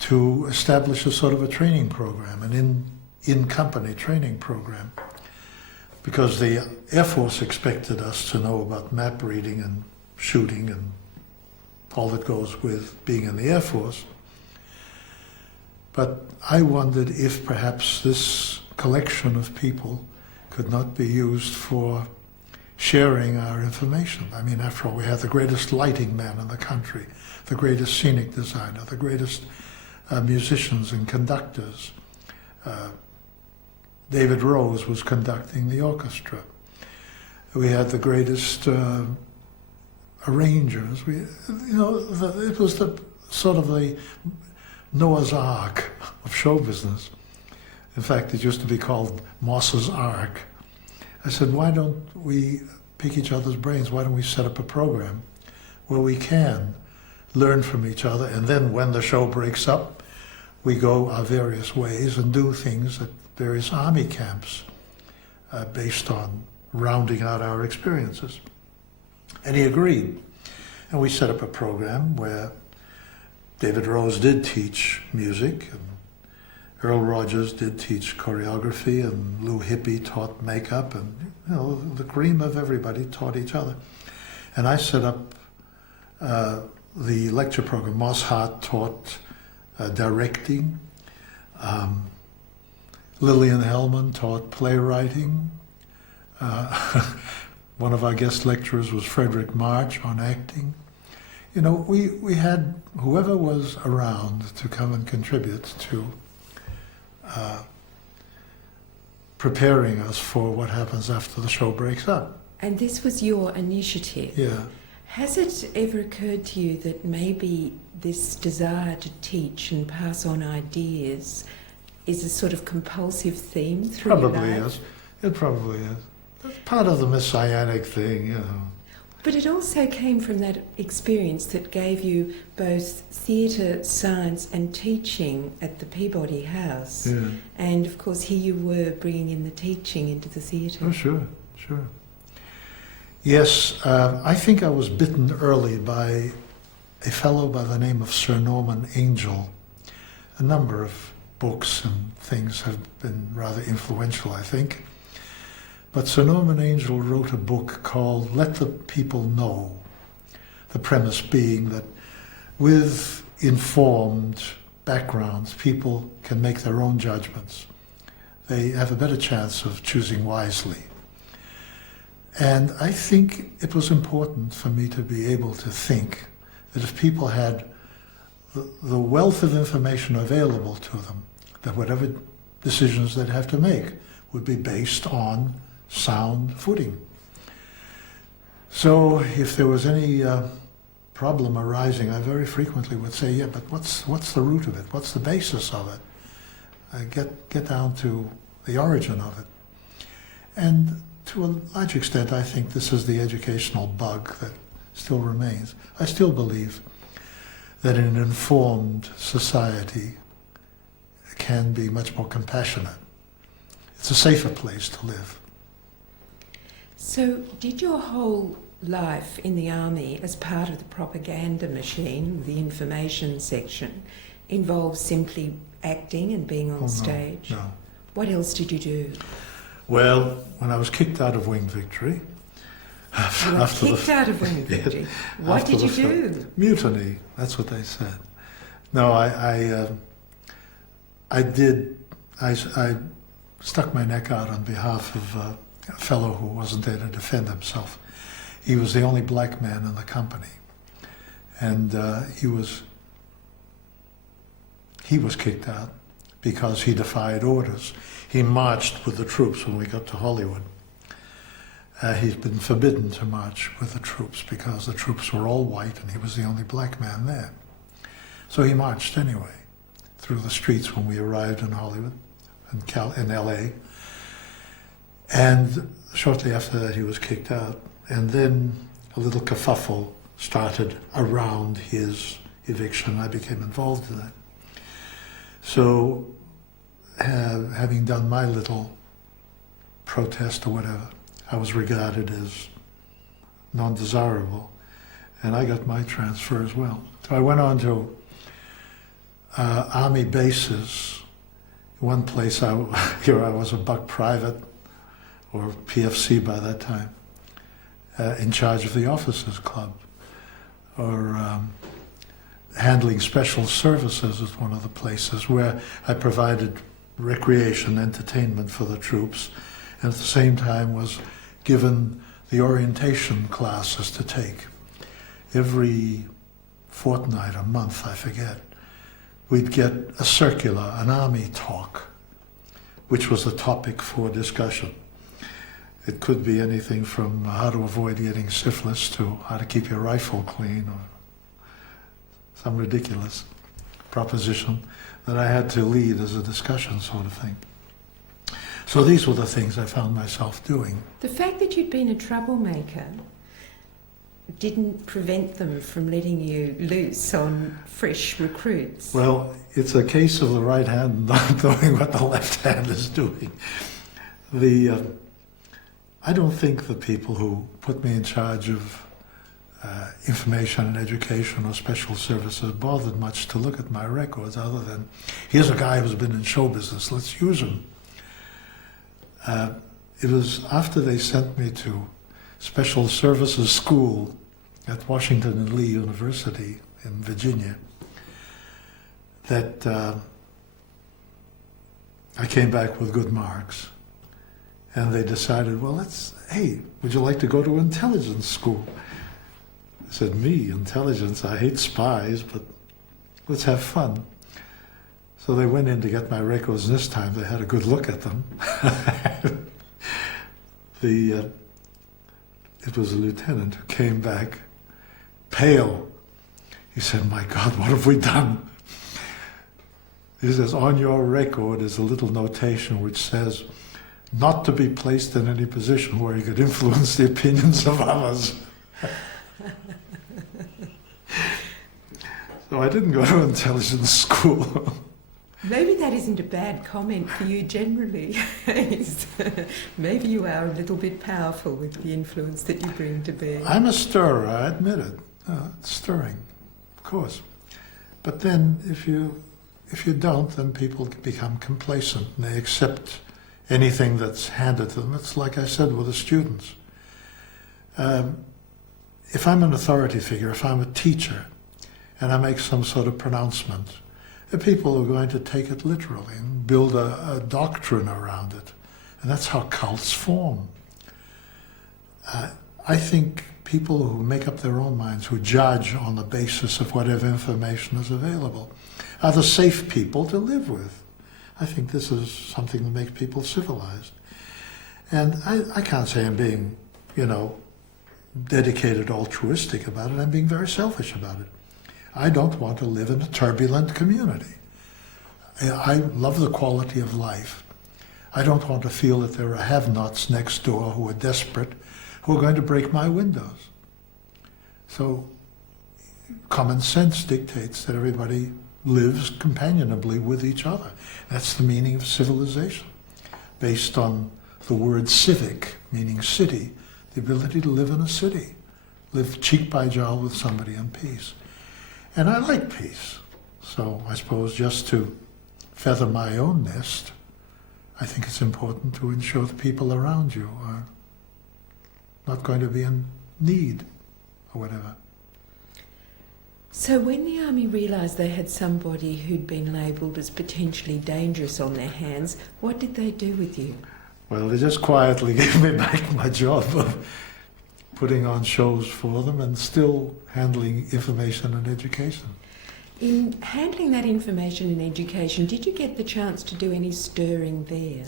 to establish a sort of a training program, an in-company training program. Because the Air Force expected us to know about map reading and shooting and all that goes with being in the Air Force. But I wondered if perhaps this collection of people could not be used for sharing our information. I mean, after all, we had the greatest lighting man in the country, the greatest scenic designer, the greatest musicians and conductors. David Rose was conducting the orchestra. We had the greatest arrangers. It was the sort of the Noah's Ark of show business. In fact, it used to be called Moss's Ark. I said, why don't we pick each other's brains? Why don't we set up a program where we can learn from each other, and then when the show breaks up, we go our various ways and do things at various army camps based on rounding out our experiences. And he agreed. And we set up a program where David Rose did teach music, and Earl Rogers did teach choreography, and Lou Hippie taught makeup, and the cream of everybody taught each other. And I set up the lecture program. Moss Hart taught directing. Lillian Hellman taught playwriting. One of our guest lecturers was Frederick March on acting. We had whoever was around to come and contribute to preparing us for what happens after the show breaks up. And this was your initiative. Yeah. Has it ever occurred to you that maybe this desire to teach and pass on ideas is a sort of compulsive theme through your Probably life? is. It probably is. It's part of the messianic thing, you know. But it also came from that experience that gave you both theatre, science and teaching at the Peabody House. Yeah. And of course here you were bringing in the teaching into the theatre. Oh, sure, sure. Yes, I think I was bitten early by a fellow by the name of Sir Norman Angell. A number of books and things have been rather influential, I think. But Sir Norman Angell wrote a book called Let the People Know, the premise being that with informed backgrounds, people can make their own judgments. They have a better chance of choosing wisely. And I think it was important for me to be able to think that if people had the wealth of information available to them, that whatever decisions they'd have to make would be based on sound footing. So if there was any problem arising, I very frequently would say, yeah, but what's the root of it? What's the basis of it? Get down to the origin of it. And to a large extent, I think this is the educational bug that still remains. I still believe that an informed society can be much more compassionate. It's a safer place to live. So did your whole life in the army as part of the propaganda machine, the information section, involve simply acting and being on stage? No. What else did you do? Well, when I was kicked out of Winged Victory, You were kicked out of Winged Victory. What did you do? Mutiny, that's what they said. No, I stuck my neck out on behalf of a fellow who wasn't there to defend himself. He was the only black man in the company. And he was kicked out because he defied orders. He marched with the troops when we got to Hollywood. He's been forbidden to march with the troops because the troops were all white and he was the only black man there. So he marched anyway through the streets when we arrived in Hollywood, in LA. And shortly after that he was kicked out. And then a little kerfuffle started around his eviction. I became involved in that. So having done my little protest or whatever, I was regarded as non-desirable, and I got my transfer as well. So I went on to Army bases. One place, here I was a buck private, or PFC by that time, in charge of the Officers Club, or handling special services was one of the places where I provided recreation, entertainment for the troops, and at the same time was given the orientation classes to take. Every fortnight or month, I forget, we'd get a circular, an army talk, which was a topic for discussion. It could be anything from how to avoid getting syphilis to how to keep your rifle clean, or some ridiculous proposition that I had to lead as a discussion sort of thing. So these were the things I found myself doing. The fact that you'd been a troublemaker didn't prevent them from letting you loose on fresh recruits. Well, it's a case of the right hand not knowing what the left hand is doing. I don't think the people who put me in charge of information and education or special services bothered much to look at my records other than, here's a guy who's been in show business, let's use him. It was after they sent me to special services school at Washington and Lee University in Virginia that I came back with good marks. And they decided, well, hey, would you like to go to intelligence school? I said, me, intelligence? I hate spies, but let's have fun. So they went in to get my records, and this time they had a good look at them. It was a lieutenant who came back pale. He said, "My God, what have we done?" He says, "On your record is a little notation which says not to be placed in any position where you could influence the opinions of others." So I didn't go to intelligence school. Maybe that isn't a bad comment for you generally. Maybe you are a little bit powerful with the influence that you bring to bear. I'm a stirrer, I admit it. It's stirring, of course. But then if you don't, then people become complacent and they accept anything that's handed to them. It's like I said with the students. If I'm an authority figure, if I'm a teacher, and I make some sort of pronouncement, the people are going to take it literally and build a doctrine around it. And that's how cults form. I think people who make up their own minds, who judge on the basis of whatever information is available, are the safe people to live with. I think this is something that makes people civilized. And I can't say I'm being, dedicated, altruistic about it. I'm being very selfish about it. I don't want to live in a turbulent community. I love the quality of life. I don't want to feel that there are have-nots next door who are desperate, who are going to break my windows. So common sense dictates that everybody lives companionably with each other. That's the meaning of civilization, based on the word civic, meaning city, the ability to live in a city, live cheek by jowl with somebody in peace. And I like peace. So I suppose just to feather my own nest, I think it's important to ensure the people around you are not going to be in need or whatever. So when the army realised they had somebody who'd been labelled as potentially dangerous on their hands, what did they do with you? Well, they just quietly gave me back my job of putting on shows for them and still handling information and education. In handling that information and education, did you get the chance to do any stirring there?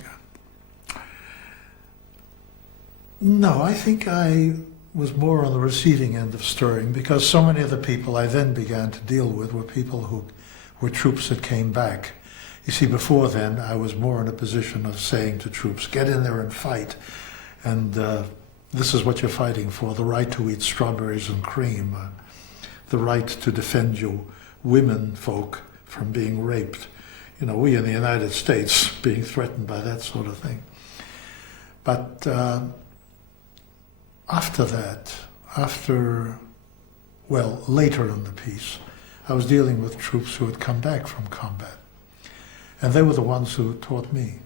No, I think I was more on the receiving end of stirring because so many of the people I then began to deal with were people who were troops that came back. You see, before then, I was more in a position of saying to troops, get in there and fight. And this is what you're fighting for, the right to eat strawberries and cream, the right to defend you women folk from being raped. We in the United States being threatened by that sort of thing. But after that, later in the piece, I was dealing with troops who had come back from combat. And they were the ones who taught me.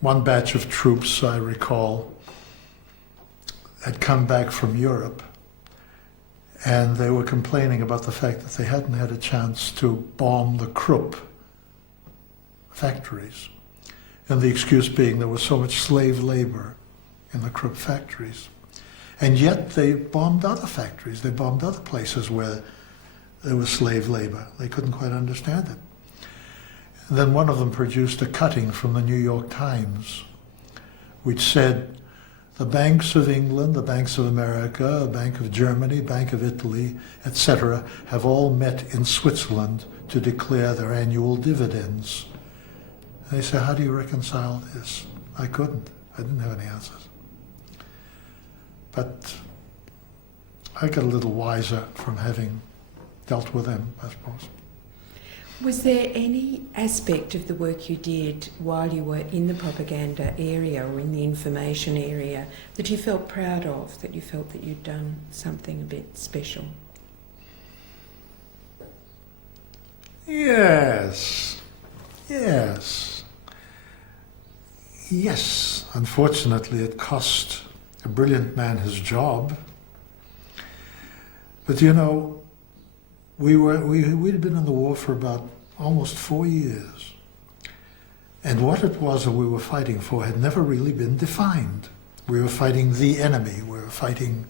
One batch of troops, I recall, had come back from Europe, and they were complaining about the fact that they hadn't had a chance to bomb the Krupp factories. And the excuse being there was so much slave labor in the Krupp factories. And yet they bombed other factories, they bombed other places where there was slave labor. They couldn't quite understand it. And then one of them produced a cutting from the New York Times, which said, the banks of England, the banks of America, the Bank of Germany, Bank of Italy, etc., have all met in Switzerland to declare their annual dividends. And they said, how do you reconcile this? I couldn't. I didn't have any answers. But I got a little wiser from having dealt with them, I suppose. Was there any aspect of the work you did while you were in the propaganda area or in the information area that you felt proud of, that you felt that you'd done something a bit special? Yes. Unfortunately, it cost a brilliant man his job. But we'd been in the war for about almost 4 years. And what it was that we were fighting for had never really been defined. We were fighting the enemy. We were fighting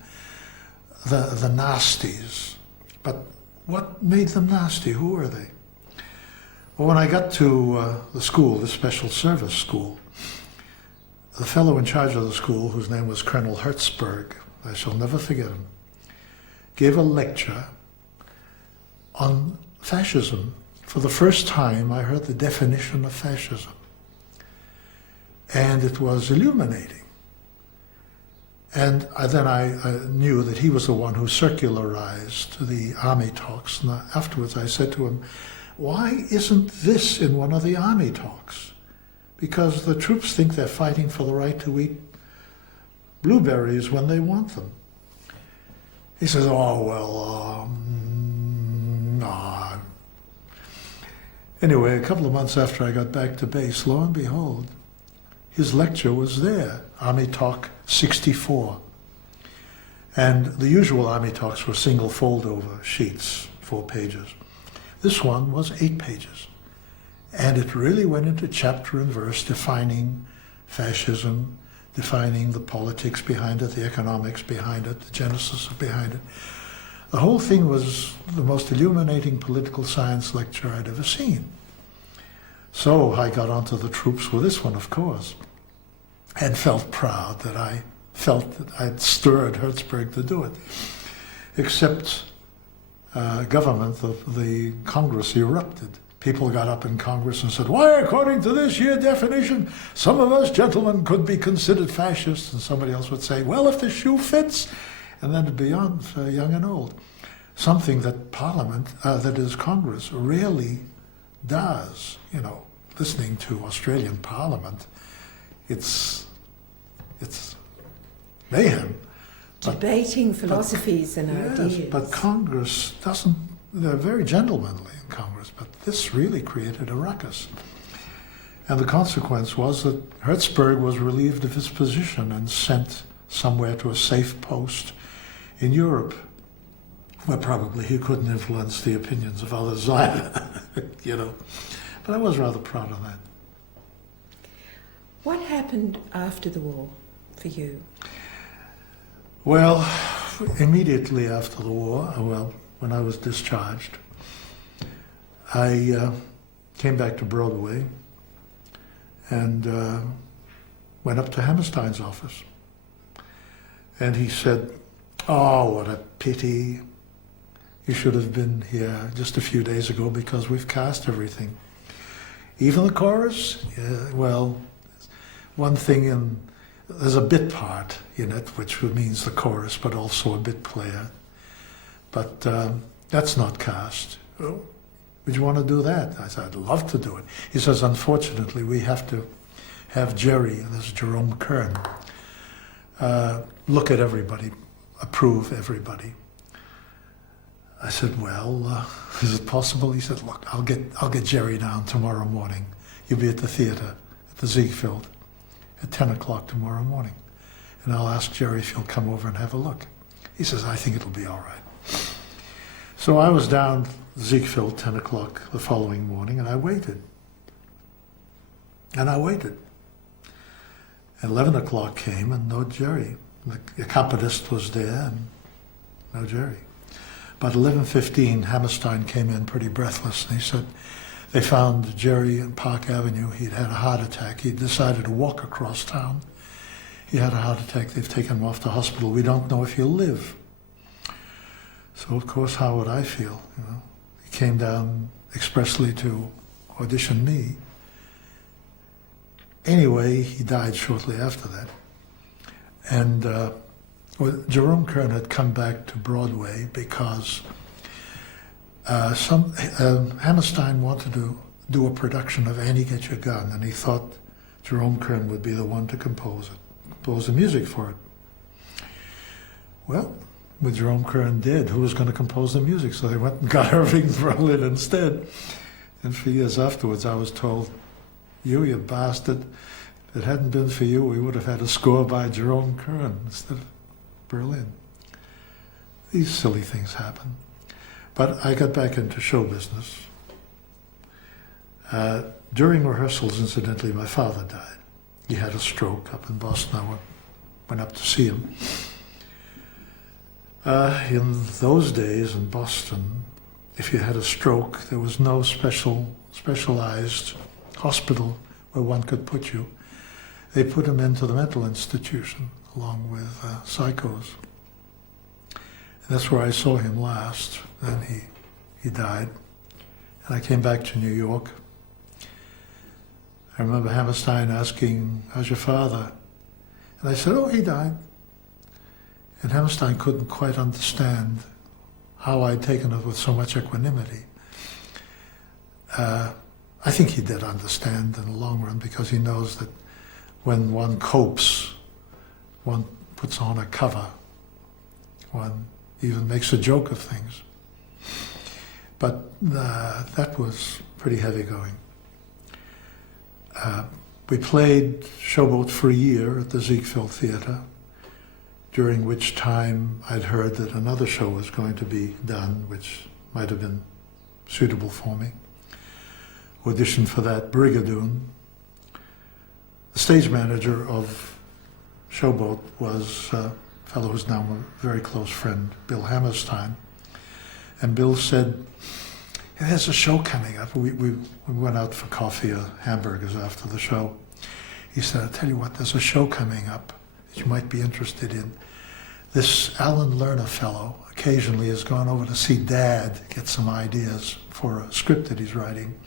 the nasties. But what made them nasty? Who were they? Well, when I got to the school, the special service school, the fellow in charge of the school, whose name was Colonel Hertzberg, I shall never forget him, gave a lecture on fascism. For the first time, I heard the definition of fascism. And it was illuminating. And then I knew that he was the one who circularized the army talks. And afterwards I said to him, why isn't this in one of the army talks? Because the troops think they're fighting for the right to eat blueberries when they want them. He says, oh, well, no. Anyway, a couple of months after I got back to base, lo and behold, his lecture was there, Army Talk 64. And the usual Army Talks were single fold-over sheets, 4 pages. This one was 8 pages. And it really went into chapter and verse defining fascism, defining the politics behind it, the economics behind it, the genesis behind it. The whole thing was the most illuminating political science lecture I'd ever seen. So I got onto the troops with this one, of course, and felt proud that I felt that I'd stirred Hertzberg to do it. Except government, the Congress erupted. People got up in Congress and said, why, according to this here definition, some of us gentlemen could be considered fascists. And somebody else would say, well, if the shoe fits, and then beyond for young and old. Something that Parliament, that is Congress, rarely does. You know, listening to Australian Parliament, it's mayhem. Debating philosophies and ideas. But Congress doesn't, they're very gentlemanly in Congress, but this really created a ruckus. And the consequence was that Hertzberg was relieved of his position and sent somewhere to a safe post in Europe, where probably he couldn't influence the opinions of others either, you know. But I was rather proud of that. What happened after the war for you? Well, immediately after the war, when I was discharged, I came back to Broadway and went up to Hammerstein's office. And he said, oh, what a pity. You should have been here just a few days ago because we've cast everything. Even the chorus? Well, one thing there's a bit part in it, which means the chorus, but also a bit player. But that's not cast. Oh, would you want to do that? I said, I'd love to do it. He says, unfortunately, we have to have Jerry, and this is Jerome Kern, look at everybody, approve everybody. I said, well, is it possible? He said, look, I'll get Jerry down tomorrow morning. You'll be at the theatre, at the Ziegfeld, at 10 o'clock tomorrow morning. And I'll ask Jerry if he'll come over and have a look. He says, I think it'll be all right. So I was down Ziegfeld, 10 o'clock the following morning, and I waited. And I waited. 11 o'clock came and no Jerry. The accompanist was there and no Jerry. About 11:15, Hammerstein came in pretty breathless, and he said, they found Jerry in Park Avenue. He'd had a heart attack. He'd decided to walk across town. He had a heart attack. They've taken him off to hospital. We don't know if he'll live. So, of course, how would I feel? You know, he came down expressly to audition me. Anyway, he died shortly after that. And Jerome Kern had come back to Broadway because Hammerstein wanted to do a production of Annie Get Your Gun, and he thought Jerome Kern would be the one to compose the music for it. Well, what Jerome Kern did, who was going to compose the music? So they went and got Irving Berlin instead. And for years afterwards, I was told, you bastard, if it hadn't been for you, we would have had a score by Jerome Kern instead of Berlin. These silly things happen. But I got back into show business. During rehearsals, incidentally, my father died. He had a stroke up in Boston. I went up to see him. In those days in Boston, if you had a stroke, there was no specialized hospital where one could put you. They put him into the mental institution along with psychos. And that's where I saw him last. Then he died. And I came back to New York. I remember Hammerstein asking, "How's your father?" And I said, "Oh, he died." And Hammerstein couldn't quite understand how I'd taken it with so much equanimity. I think he did understand in the long run, because he knows that when one copes, one puts on a cover, one even makes a joke of things. But that was pretty heavy going. We played Showboat for a year at the Ziegfeld Theatre, during which time I'd heard that another show was going to be done, which might have been suitable for me. Auditioned for that, Brigadoon. The stage manager of Showboat was a fellow who's now a very close friend, Bill Hammerstein. And Bill said, "There's a show coming up." We went out for coffee or hamburgers after the show. He said, "I'll tell you what, there's a show coming up that you might be interested in. This Alan Lerner fellow occasionally has gone over to see Dad, get some ideas for a script that he's writing.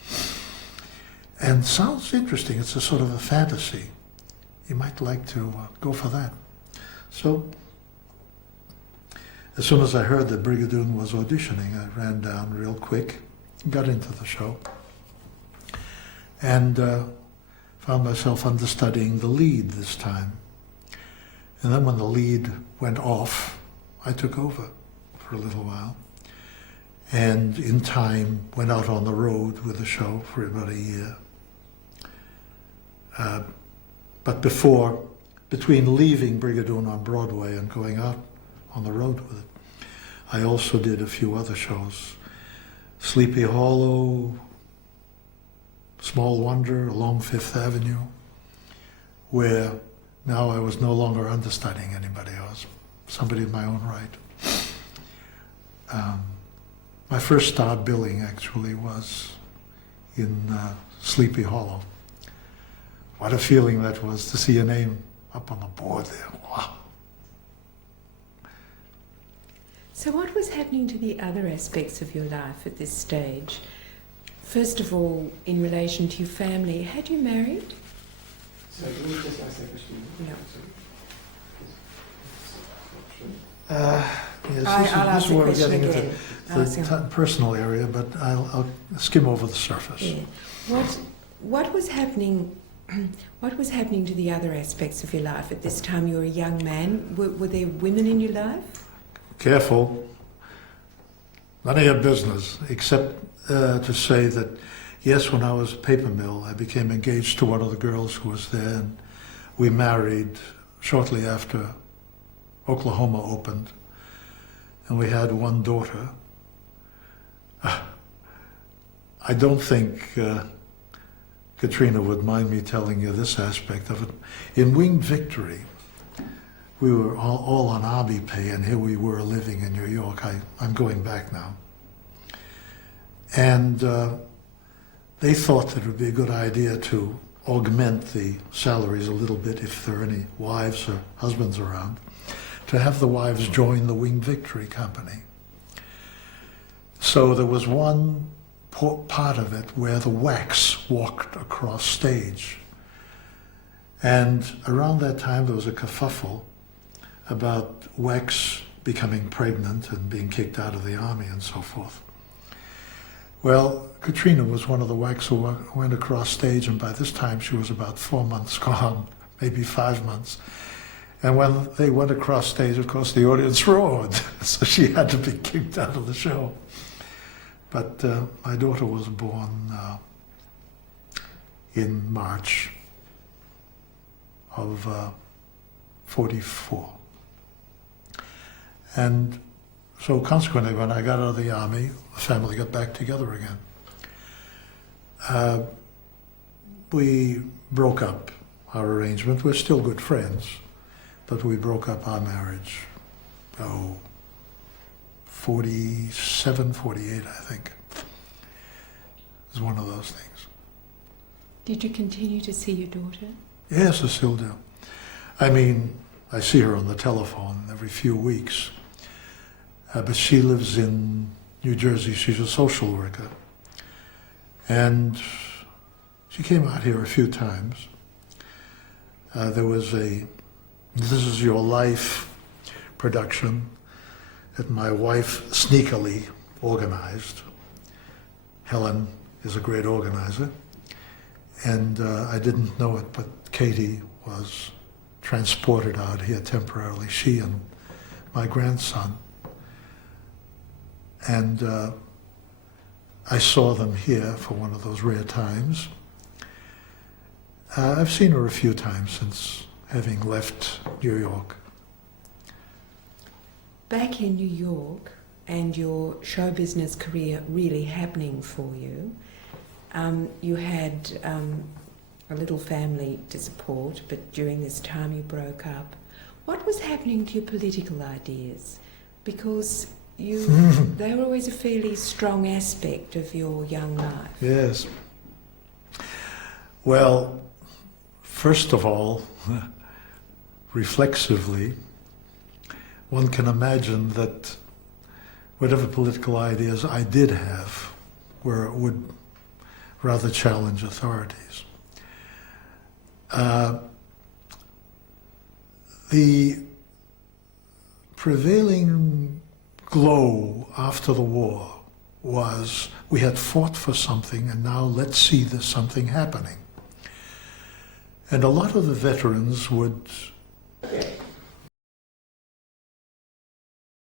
And sounds interesting. It's a sort of a fantasy. You might like to go for that." So as soon as I heard that Brigadoon was auditioning, I ran down real quick, got into the show, and found myself understudying the lead this time. And then when the lead went off, I took over for a little while, and in time went out on the road with the show for about a year. But between leaving Brigadoon on Broadway and going out on the road with it, I also did a few other shows. Sleepy Hollow, Small Wonder along Fifth Avenue, where now I was no longer understudying anybody. I was somebody in my own right. My first star billing actually was in Sleepy Hollow. What a feeling that was to see your name up on the board there. Wow. So what was happening to the other aspects of your life at this stage? First of all, in relation to your family, had you married? So can you just ask that question? I'll Yes, ask this is the where we're question getting again. into the personal area, but I'll skim over the surface. Yeah. What was happening? What was happening to the other aspects of your life at this time? You were a young man. Were there women in your life? Careful. None of your business, except to say that, yes, when I was a paper mill, I became engaged to one of the girls who was there, and we married shortly after Oklahoma opened, and we had one daughter. I don't think Katrina would mind me telling you this aspect of it. In Winged Victory, we were all on Army pay, and here we were living in New York. I'm going back now. And they thought that it would be a good idea to augment the salaries a little bit if there are any wives or husbands around, to have the wives join the Winged Victory Company. So there was one part of it where the wax walked across stage. And around that time there was a kerfuffle about wax becoming pregnant and being kicked out of the army and so forth. Well, Katrina was one of the wax who went across stage, and by this time she was about 4 months gone, maybe 5 months. And when they went across stage, of course, the audience roared, so she had to be kicked out of the show. But my daughter was born in March of 44. And so consequently, when I got out of the army, the family got back together again. We broke up our arrangement. We're still good friends, but we broke up our marriage, 47, 48, I think. It was one of those things. Did you continue to see your daughter? Yes, I still do. I mean, I see her on the telephone every few weeks. but she lives in New Jersey. She's a social worker. And she came out here a few times. There was a This Is Your Life production that my wife sneakily organized. Helen is a great organizer. And I didn't know it, but Katie was transported out here temporarily, she and my grandson. And I saw them here for one of those rare times. I've seen her a few times since having left New York. Back in New York and your show business career really happening for you, you had a little family to support, but during this time you broke up. What was happening to your political ideas? Because they were always a fairly strong aspect of your young life. Yes. Well, first of all, reflexively, one can imagine that whatever political ideas I did have would rather challenge authorities. The prevailing glow after the war was we had fought for something and now let's see there's something happening. And a lot of the veterans would